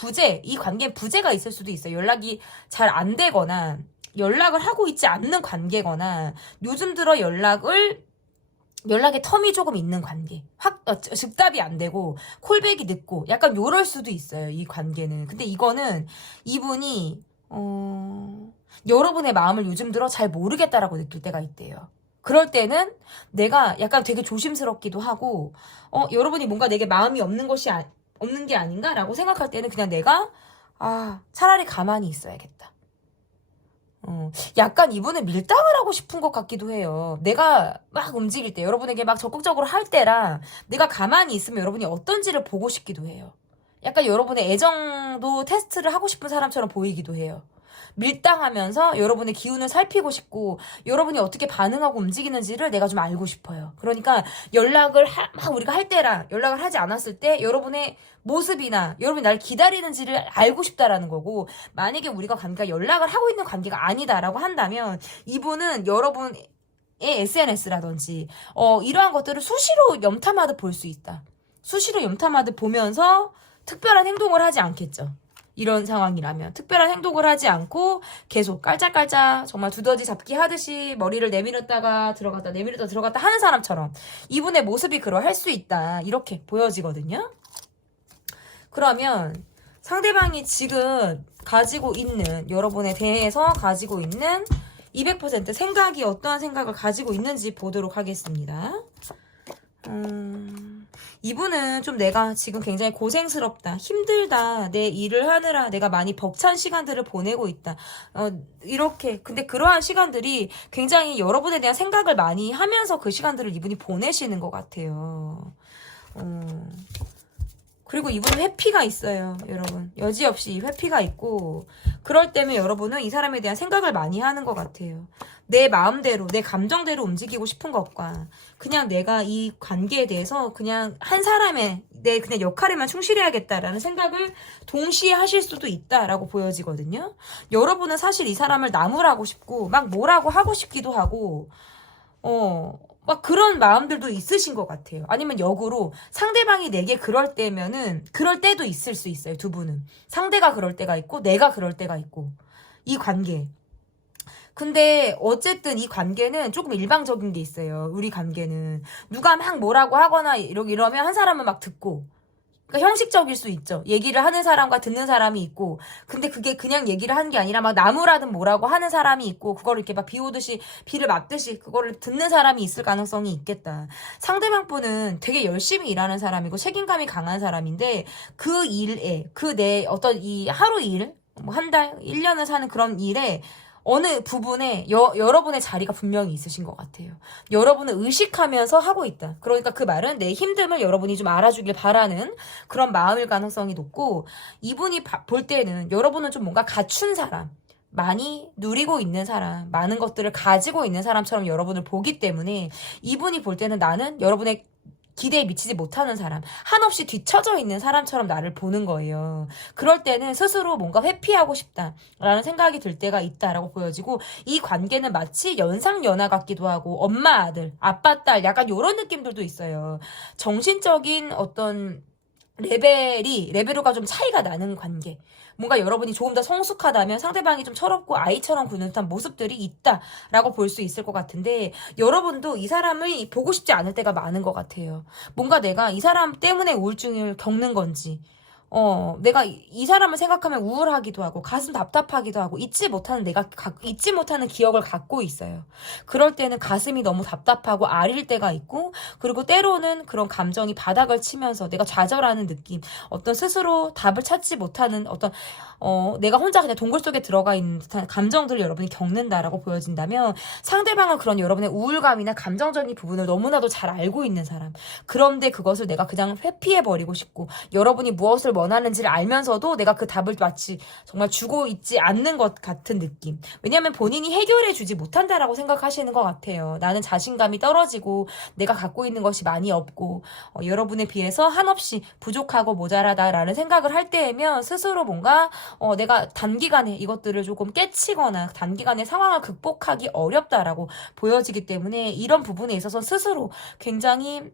이 관계에 부재가 있을 수도 있어요. 연락이 잘 안 되거나, 연락을 하고 있지 않는 관계거나, 요즘 들어 연락의 텀이 조금 있는 관계. 즉답이 안 되고, 콜백이 늦고, 약간 요럴 수도 있어요, 이 관계는. 근데 이거는 이분이, 여러분의 마음을 요즘 들어 잘 모르겠다라고 느낄 때가 있대요. 그럴 때는 내가 약간 되게 조심스럽기도 하고, 여러분이 뭔가 내게 마음이 없는 게 아닌가라고 생각할 때는 그냥 내가, 차라리 가만히 있어야겠다. 약간 이분은 밀당을 하고 싶은 것 같기도 해요. 내가 막 움직일 때, 여러분에게 막 적극적으로 할 때랑 내가 가만히 있으면 여러분이 어떤지를 보고 싶기도 해요. 약간 여러분의 애정도 테스트를 하고 싶은 사람처럼 보이기도 해요. 밀당하면서 여러분의 기운을 살피고 싶고, 여러분이 어떻게 반응하고 움직이는지를 내가 좀 알고 싶어요. 그러니까 연락을 막 우리가 할 때랑 연락을 하지 않았을 때 여러분의 모습이나 여러분이 날 기다리는지를 알고 싶다라는 거고, 만약에 우리가 연락을 하고 있는 관계가 아니다라고 한다면 이분은 여러분의 SNS라든지 이러한 것들을 수시로 염탐하듯 볼 수 있다. 수시로 염탐하듯 보면서 특별한 행동을 하지 않겠죠. 이런 상황이라면 특별한 행동을 하지 않고 계속 깔짝깔짝 정말 두더지 잡기 하듯이 머리를 내밀었다가 들어갔다 내밀었다 들어갔다 하는 사람처럼 이분의 모습이 그러할 수 있다, 이렇게 보여지거든요. 그러면 상대방이 지금 가지고 있는, 여러분에 대해서 가지고 있는 200% 생각이 어떠한 생각을 가지고 있는지 보도록 하겠습니다. 이분은 좀 내가 지금 굉장히 고생스럽다, 힘들다, 내 일을 하느라 내가 많이 벅찬 시간들을 보내고 있다, 이렇게. 근데 그러한 시간들이 굉장히 여러분에 대한 생각을 많이 하면서 그 시간들을 이분이 보내시는 것 같아요. 그리고 이분은 회피가 있어요, 여러분. 여지없이 회피가 있고, 그럴 때면 여러분은 이 사람에 대한 생각을 많이 하는 것 같아요. 내 마음대로, 내 감정대로 움직이고 싶은 것과 그냥 내가 이 관계에 대해서 그냥 한 사람의 내 그냥 역할에만 충실해야겠다라는 생각을 동시에 하실 수도 있다라고 보여지거든요. 여러분은 사실 이 사람을 나무라고 싶고 막 뭐라고 하고 싶기도 하고 막 그런 마음들도 있으신 것 같아요. 아니면 역으로 상대방이 내게 그럴 때도 있을 수 있어요. 두 분은 상대가 그럴 때가 있고 내가 그럴 때가 있고, 이 관계. 근데 어쨌든 이 관계는 조금 일방적인 게 있어요. 우리 관계는 누가 막 뭐라고 하거나 이러면 한 사람은 막 듣고, 그러니까 형식적일 수 있죠. 얘기를 하는 사람과 듣는 사람이 있고, 근데 그게 그냥 얘기를 하는 게 아니라 막 나무라든 뭐라고 하는 사람이 있고, 그거를 이렇게 막 비를 맞듯이 그거를 듣는 사람이 있을 가능성이 있겠다. 상대방 분은 되게 열심히 일하는 사람이고 책임감이 강한 사람인데, 그 일에 내 어떤 이 하루 일, 뭐 한 달, 1년을 사는 그런 일에 어느 부분에 여러분의 자리가 분명히 있으신 것 같아요. 여러분을 의식하면서 하고 있다. 그러니까 그 말은 내 힘듦을 여러분이 좀 알아주길 바라는 그런 마음일 가능성이 높고, 이분이 볼 때는 여러분은 좀 뭔가 갖춘 사람, 많이 누리고 있는 사람, 많은 것들을 가지고 있는 사람처럼 여러분을 보기 때문에 이분이 볼 때는 나는 여러분의 기대에 미치지 못하는 사람, 한없이 뒤처져 있는 사람처럼 나를 보는 거예요. 그럴 때는 스스로 뭔가 회피하고 싶다라는 생각이 들 때가 있다라고 보여지고, 이 관계는 마치 연상연하 같기도 하고 엄마 아들, 아빠 딸 약간 이런 느낌들도 있어요. 정신적인 어떤 레벨로가 좀 차이가 나는 관계. 뭔가 여러분이 조금 더 성숙하다면 상대방이 좀 철없고 아이처럼 구는 듯한 모습들이 있다라고 볼 수 있을 것 같은데, 여러분도 이 사람을 보고 싶지 않을 때가 많은 것 같아요. 뭔가 내가 이 사람 때문에 우울증을 겪는 건지, 내가 이 사람을 생각하면 우울하기도 하고 가슴 답답하기도 하고 잊지 못하는 기억을 갖고 있어요. 그럴 때는 가슴이 너무 답답하고 아릴 때가 있고, 그리고 때로는 그런 감정이 바닥을 치면서 내가 좌절하는 느낌, 어떤 스스로 답을 찾지 못하는 어떤 내가 혼자 그냥 동굴 속에 들어가 있는 듯한 감정들을 여러분이 겪는다라고 보여진다면, 상대방은 그런 여러분의 우울감이나 감정적인 부분을 너무나도 잘 알고 있는 사람. 그런데 그것을 내가 그냥 회피해버리고 싶고, 여러분이 무엇을 원하는지를 알면서도 내가 그 답을 마치 정말 주고 있지 않는 것 같은 느낌. 왜냐하면 본인이 해결해주지 못한다라고 생각하시는 것 같아요. 나는 자신감이 떨어지고 내가 갖고 있는 것이 많이 없고 여러분에 비해서 한없이 부족하고 모자라다라는 생각을 할 때면, 스스로 뭔가 내가 단기간에 이것들을 조금 깨치거나 단기간에 상황을 극복하기 어렵다라고 보여지기 때문에, 이런 부분에 있어서 스스로 굉장히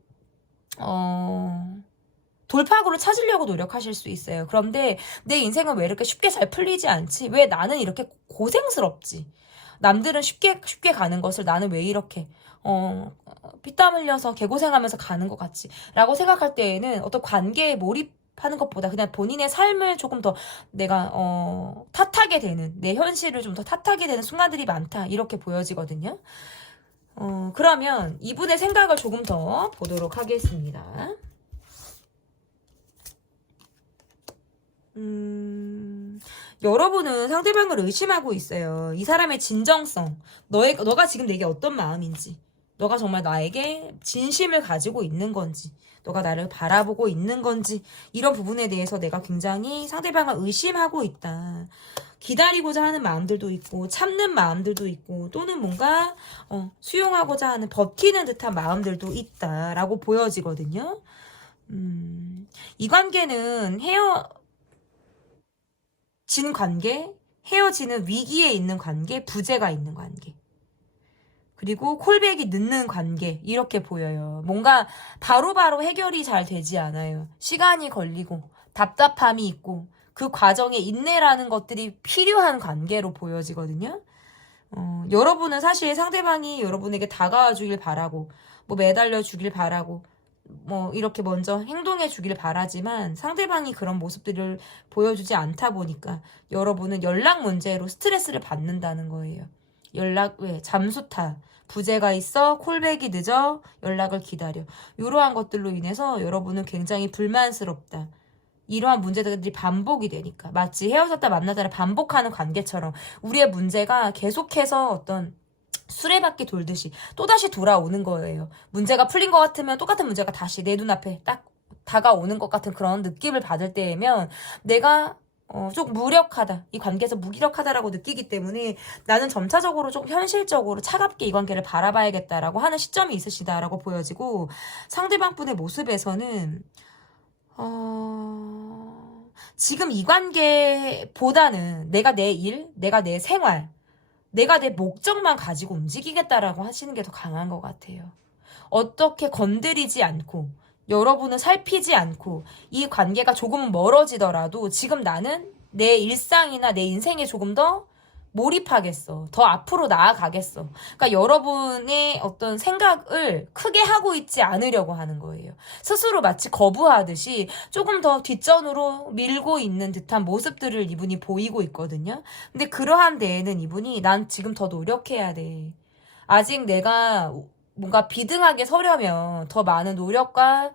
돌파구를 찾으려고 노력하실 수 있어요. 그런데 내 인생은 왜 이렇게 쉽게 잘 풀리지 않지? 왜 나는 이렇게 고생스럽지? 남들은 쉽게 가는 것을 나는 왜 이렇게 피땀 흘려서 개고생하면서 가는 것 같지? 라고 생각할 때에는 어떤 관계에 몰입하는 것보다 그냥 본인의 삶을 조금 더 내가 탓하게 되는, 내 현실을 좀 더 탓하게 되는 순간들이 많다, 이렇게 보여지거든요. 그러면 이분의 생각을 조금 더 보도록 하겠습니다. 여러분은 상대방을 의심하고 있어요. 이 사람의 진정성, 너가 지금 내게 어떤 마음인지, 너가 정말 나에게 진심을 가지고 있는 건지, 너가 나를 바라보고 있는 건지, 이런 부분에 대해서 내가 굉장히 상대방을 의심하고 있다. 기다리고자 하는 마음들도 있고 참는 마음들도 있고, 또는 뭔가 수용하고자 하는, 버티는 듯한 마음들도 있다라고 보여지거든요. 이 관계는 헤어진 관계, 헤어지는 위기에 있는 관계, 부재가 있는 관계, 그리고 콜백이 늦는 관계, 이렇게 보여요. 뭔가 바로바로 해결이 잘 되지 않아요. 시간이 걸리고 답답함이 있고 그 과정에 인내라는 것들이 필요한 관계로 보여지거든요. 여러분은 사실 상대방이 여러분에게 다가와 주길 바라고, 뭐 매달려 주길 바라고, 뭐 이렇게 먼저 행동해 주길 바라지만, 상대방이 그런 모습들을 보여주지 않다 보니까 여러분은 연락 문제로 스트레스를 받는다는 거예요. 왜 잠수타, 부재가 있어, 콜백이 늦어, 연락을 기다려, 이러한 것들로 인해서 여러분은 굉장히 불만스럽다. 이러한 문제들이 반복이 되니까, 마치 헤어졌다 만나다를 반복하는 관계처럼 우리의 문제가 계속해서 어떤 수레바퀴 돌듯이 또다시 돌아오는 거예요. 문제가 풀린 것 같으면 똑같은 문제가 다시 내 눈앞에 딱 다가오는 것 같은 그런 느낌을 받을 때면, 내가 좀 무력하다, 이 관계에서 무기력하다라고 느끼기 때문에 나는 점차적으로 좀 현실적으로 차갑게 이 관계를 바라봐야겠다라고 하는 시점이 있으시다라고 보여지고, 상대방 분의 모습에서는 지금 이 관계보다는 내가 내 일, 내가 내 생활, 내가 내 목적만 가지고 움직이겠다라고 하시는 게 더 강한 것 같아요. 어떻게 건드리지 않고, 여러분을 살피지 않고, 이 관계가 조금 멀어지더라도 지금 나는 내 일상이나 내 인생에 조금 더 몰입하겠어. 더 앞으로 나아가겠어. 그러니까 여러분의 어떤 생각을 크게 하고 있지 않으려고 하는 거예요. 스스로 마치 거부하듯이 조금 더 뒷전으로 밀고 있는 듯한 모습들을 이분이 보이고 있거든요. 근데 그러한 데에는 이분이 난 지금 더 노력해야 돼. 아직 내가 뭔가 비등하게 서려면 더 많은 노력과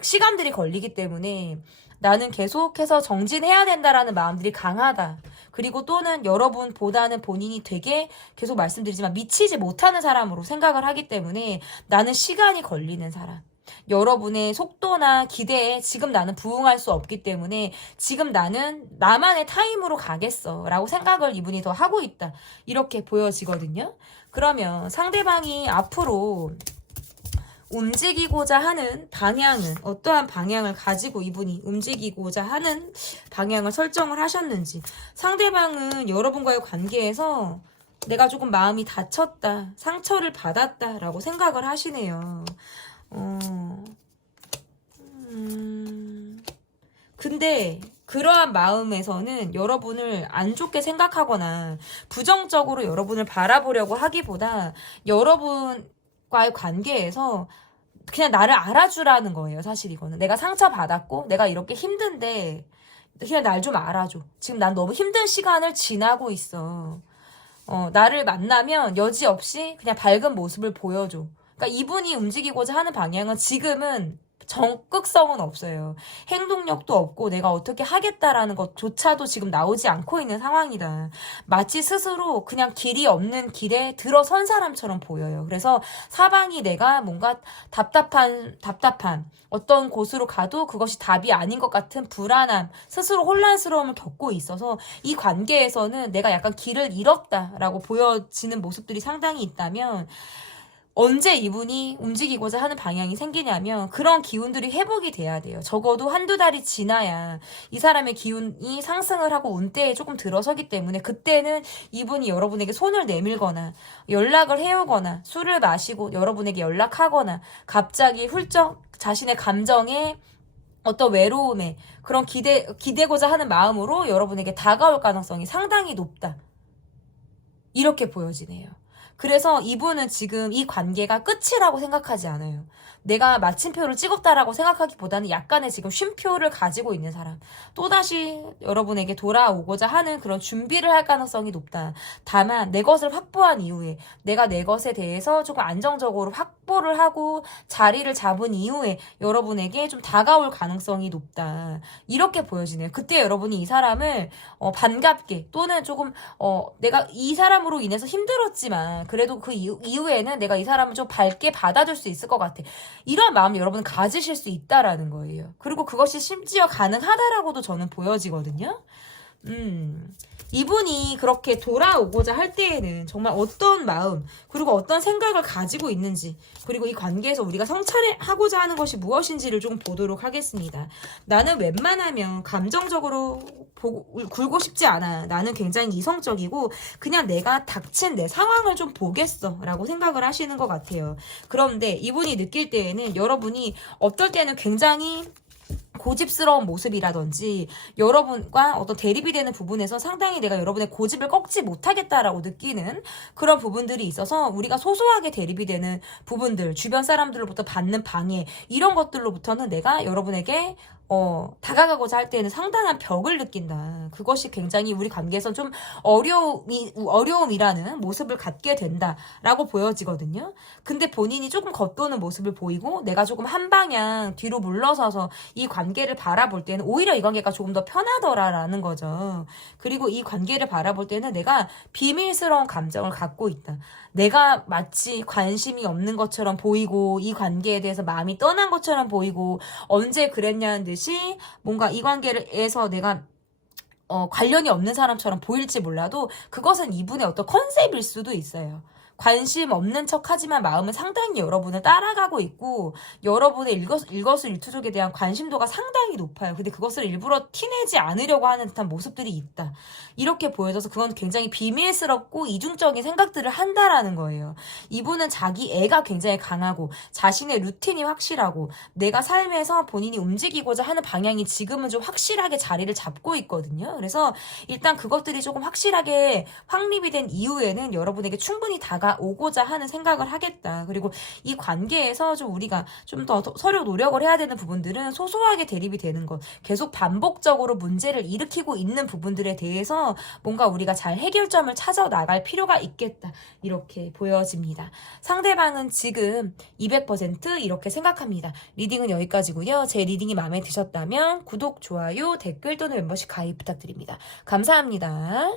시간들이 걸리기 때문에 나는 계속해서 정진해야 된다라는 마음들이 강하다. 그리고 또는 여러분보다는 본인이 되게, 계속 말씀드리지만, 미치지 못하는 사람으로 생각을 하기 때문에 나는 시간이 걸리는 사람, 여러분의 속도나 기대에 지금 나는 부응할 수 없기 때문에 지금 나는 나만의 타임으로 가겠어 라고 생각을 이분이 더 하고 있다. 이렇게 보여지거든요. 그러면 상대방이 앞으로 움직이고자 하는 방향은 어떠한 방향을 가지고 이분이 움직이고자 하는 방향을 설정을 하셨는지, 상대방은 여러분과의 관계에서 내가 조금 마음이 다쳤다, 상처를 받았다 라고 생각을 하시네요. 근데 그러한 마음에서는 여러분을 안 좋게 생각하거나 부정적으로 여러분을 바라보려고 하기보다 여러분과의 관계에서 그냥 나를 알아주라는 거예요. 사실 이거는 내가 상처받았고 내가 이렇게 힘든데 그냥 날 좀 알아줘. 지금 난 너무 힘든 시간을 지나고 있어. 나를 만나면 여지없이 그냥 밝은 모습을 보여줘. 그러니까 이분이 움직이고자 하는 방향은 지금은 적극성은 없어요. 행동력도 없고 내가 어떻게 하겠다라는 것조차도 지금 나오지 않고 있는 상황이다. 마치 스스로 그냥 길이 없는 길에 들어선 사람처럼 보여요. 그래서 사방이 내가 뭔가 답답한 어떤 곳으로 가도 그것이 답이 아닌 것 같은 불안함, 스스로 혼란스러움을 겪고 있어서 이 관계에서는 내가 약간 길을 잃었다라고 보여지는 모습들이 상당히 있다면, 언제 이분이 움직이고자 하는 방향이 생기냐면 그런 기운들이 회복이 돼야 돼요. 적어도 한두 달이 지나야 이 사람의 기운이 상승을 하고 운대에 조금 들어서기 때문에 그때는 이분이 여러분에게 손을 내밀거나 연락을 해오거나 술을 마시고 여러분에게 연락하거나 갑자기 훌쩍 자신의 감정에 어떤 외로움에 그런 기대고자 하는 마음으로 여러분에게 다가올 가능성이 상당히 높다. 이렇게 보여지네요. 그래서 이분은 지금 이 관계가 끝이라고 생각하지 않아요. 내가 마침표를 찍었다라고 생각하기보다는 약간의 지금 쉼표를 가지고 있는 사람. 또다시 여러분에게 돌아오고자 하는 그런 준비를 할 가능성이 높다. 다만 내 것을 확보한 이후에, 내가 내 것에 대해서 조금 안정적으로 확보를 하고 자리를 잡은 이후에 여러분에게 좀 다가올 가능성이 높다. 이렇게 보여지네요. 그때 여러분이 이 사람을 반갑게, 또는 조금 내가 이 사람으로 인해서 힘들었지만 그래도 그 이후에는 내가 이 사람을 좀 밝게 받아줄 수 있을 것 같아. 이런 마음 여러분 가지실 수 있다라는 거예요. 그리고 그것이 심지어 가능하다라고도 저는 보여지거든요. 이분이 그렇게 돌아오고자 할 때에는 정말 어떤 마음, 그리고 어떤 생각을 가지고 있는지, 그리고 이 관계에서 우리가 성찰하고자 하는 것이 무엇인지를 좀 보도록 하겠습니다. 나는 웬만하면 감정적으로 굴고 싶지 않아. 나는 굉장히 이성적이고 그냥 내가 닥친 내 상황을 좀 보겠어 라고 생각을 하시는 것 같아요. 그런데 이분이 느낄 때에는 여러분이 어떨 때는 굉장히 고집스러운 모습이라든지 여러분과 어떤 대립이 되는 부분에서 상당히 내가 여러분의 고집을 꺾지 못하겠다라고 느끼는 그런 부분들이 있어서 우리가 소소하게 대립이 되는 부분들, 주변 사람들로부터 받는 방해, 이런 것들로부터는 내가 여러분에게 다가가고자 할 때는 상당한 벽을 느낀다. 그것이 굉장히 우리 관계에서 좀 어려움이라는 모습을 갖게 된다라고 보여지거든요. 근데 본인이 조금 겉도는 모습을 보이고 내가 조금 한 방향 뒤로 물러서서 이 관계를 바라볼 때는 오히려 이 관계가 조금 더 편하더라라는 거죠. 그리고 이 관계를 바라볼 때는 내가 비밀스러운 감정을 갖고 있다. 내가 마치 관심이 없는 것처럼 보이고 이 관계에 대해서 마음이 떠난 것처럼 보이고 언제 그랬냐는 듯이 뭔가 이 관계에서 내가 관련이 없는 사람처럼 보일지 몰라도 그것은 이분의 어떤 컨셉일 수도 있어요. 관심 없는 척 하지만 마음은 상당히 여러분을 따라가고 있고 여러분의 일거수일투족에 대한 관심도가 상당히 높아요. 근데 그것을 일부러 티내지 않으려고 하는 듯한 모습들이 있다. 이렇게 보여져서 그건 굉장히 비밀스럽고 이중적인 생각들을 한다라는 거예요. 이분은 자기 애가 굉장히 강하고 자신의 루틴이 확실하고 내가 삶에서 본인이 움직이고자 하는 방향이 지금은 좀 확실하게 자리를 잡고 있거든요. 그래서 일단 그것들이 조금 확실하게 확립이 된 이후에는 여러분에게 충분히 다가오고자 하는 생각을 하겠다. 그리고 이 관계에서 좀 우리가 좀 더 서로 노력을 해야 되는 부분들은 소소하게 대립이 되는 것, 계속 반복적으로 문제를 일으키고 있는 부분들에 대해서 뭔가 우리가 잘 해결점을 찾아 나갈 필요가 있겠다. 이렇게 보여집니다. 상대방은 지금 200% 이렇게 생각합니다. 리딩은 여기까지고요. 제 리딩이 마음에 드셨다면 구독, 좋아요, 댓글 또는 멤버십 가입 부탁드립니다. 감사합니다.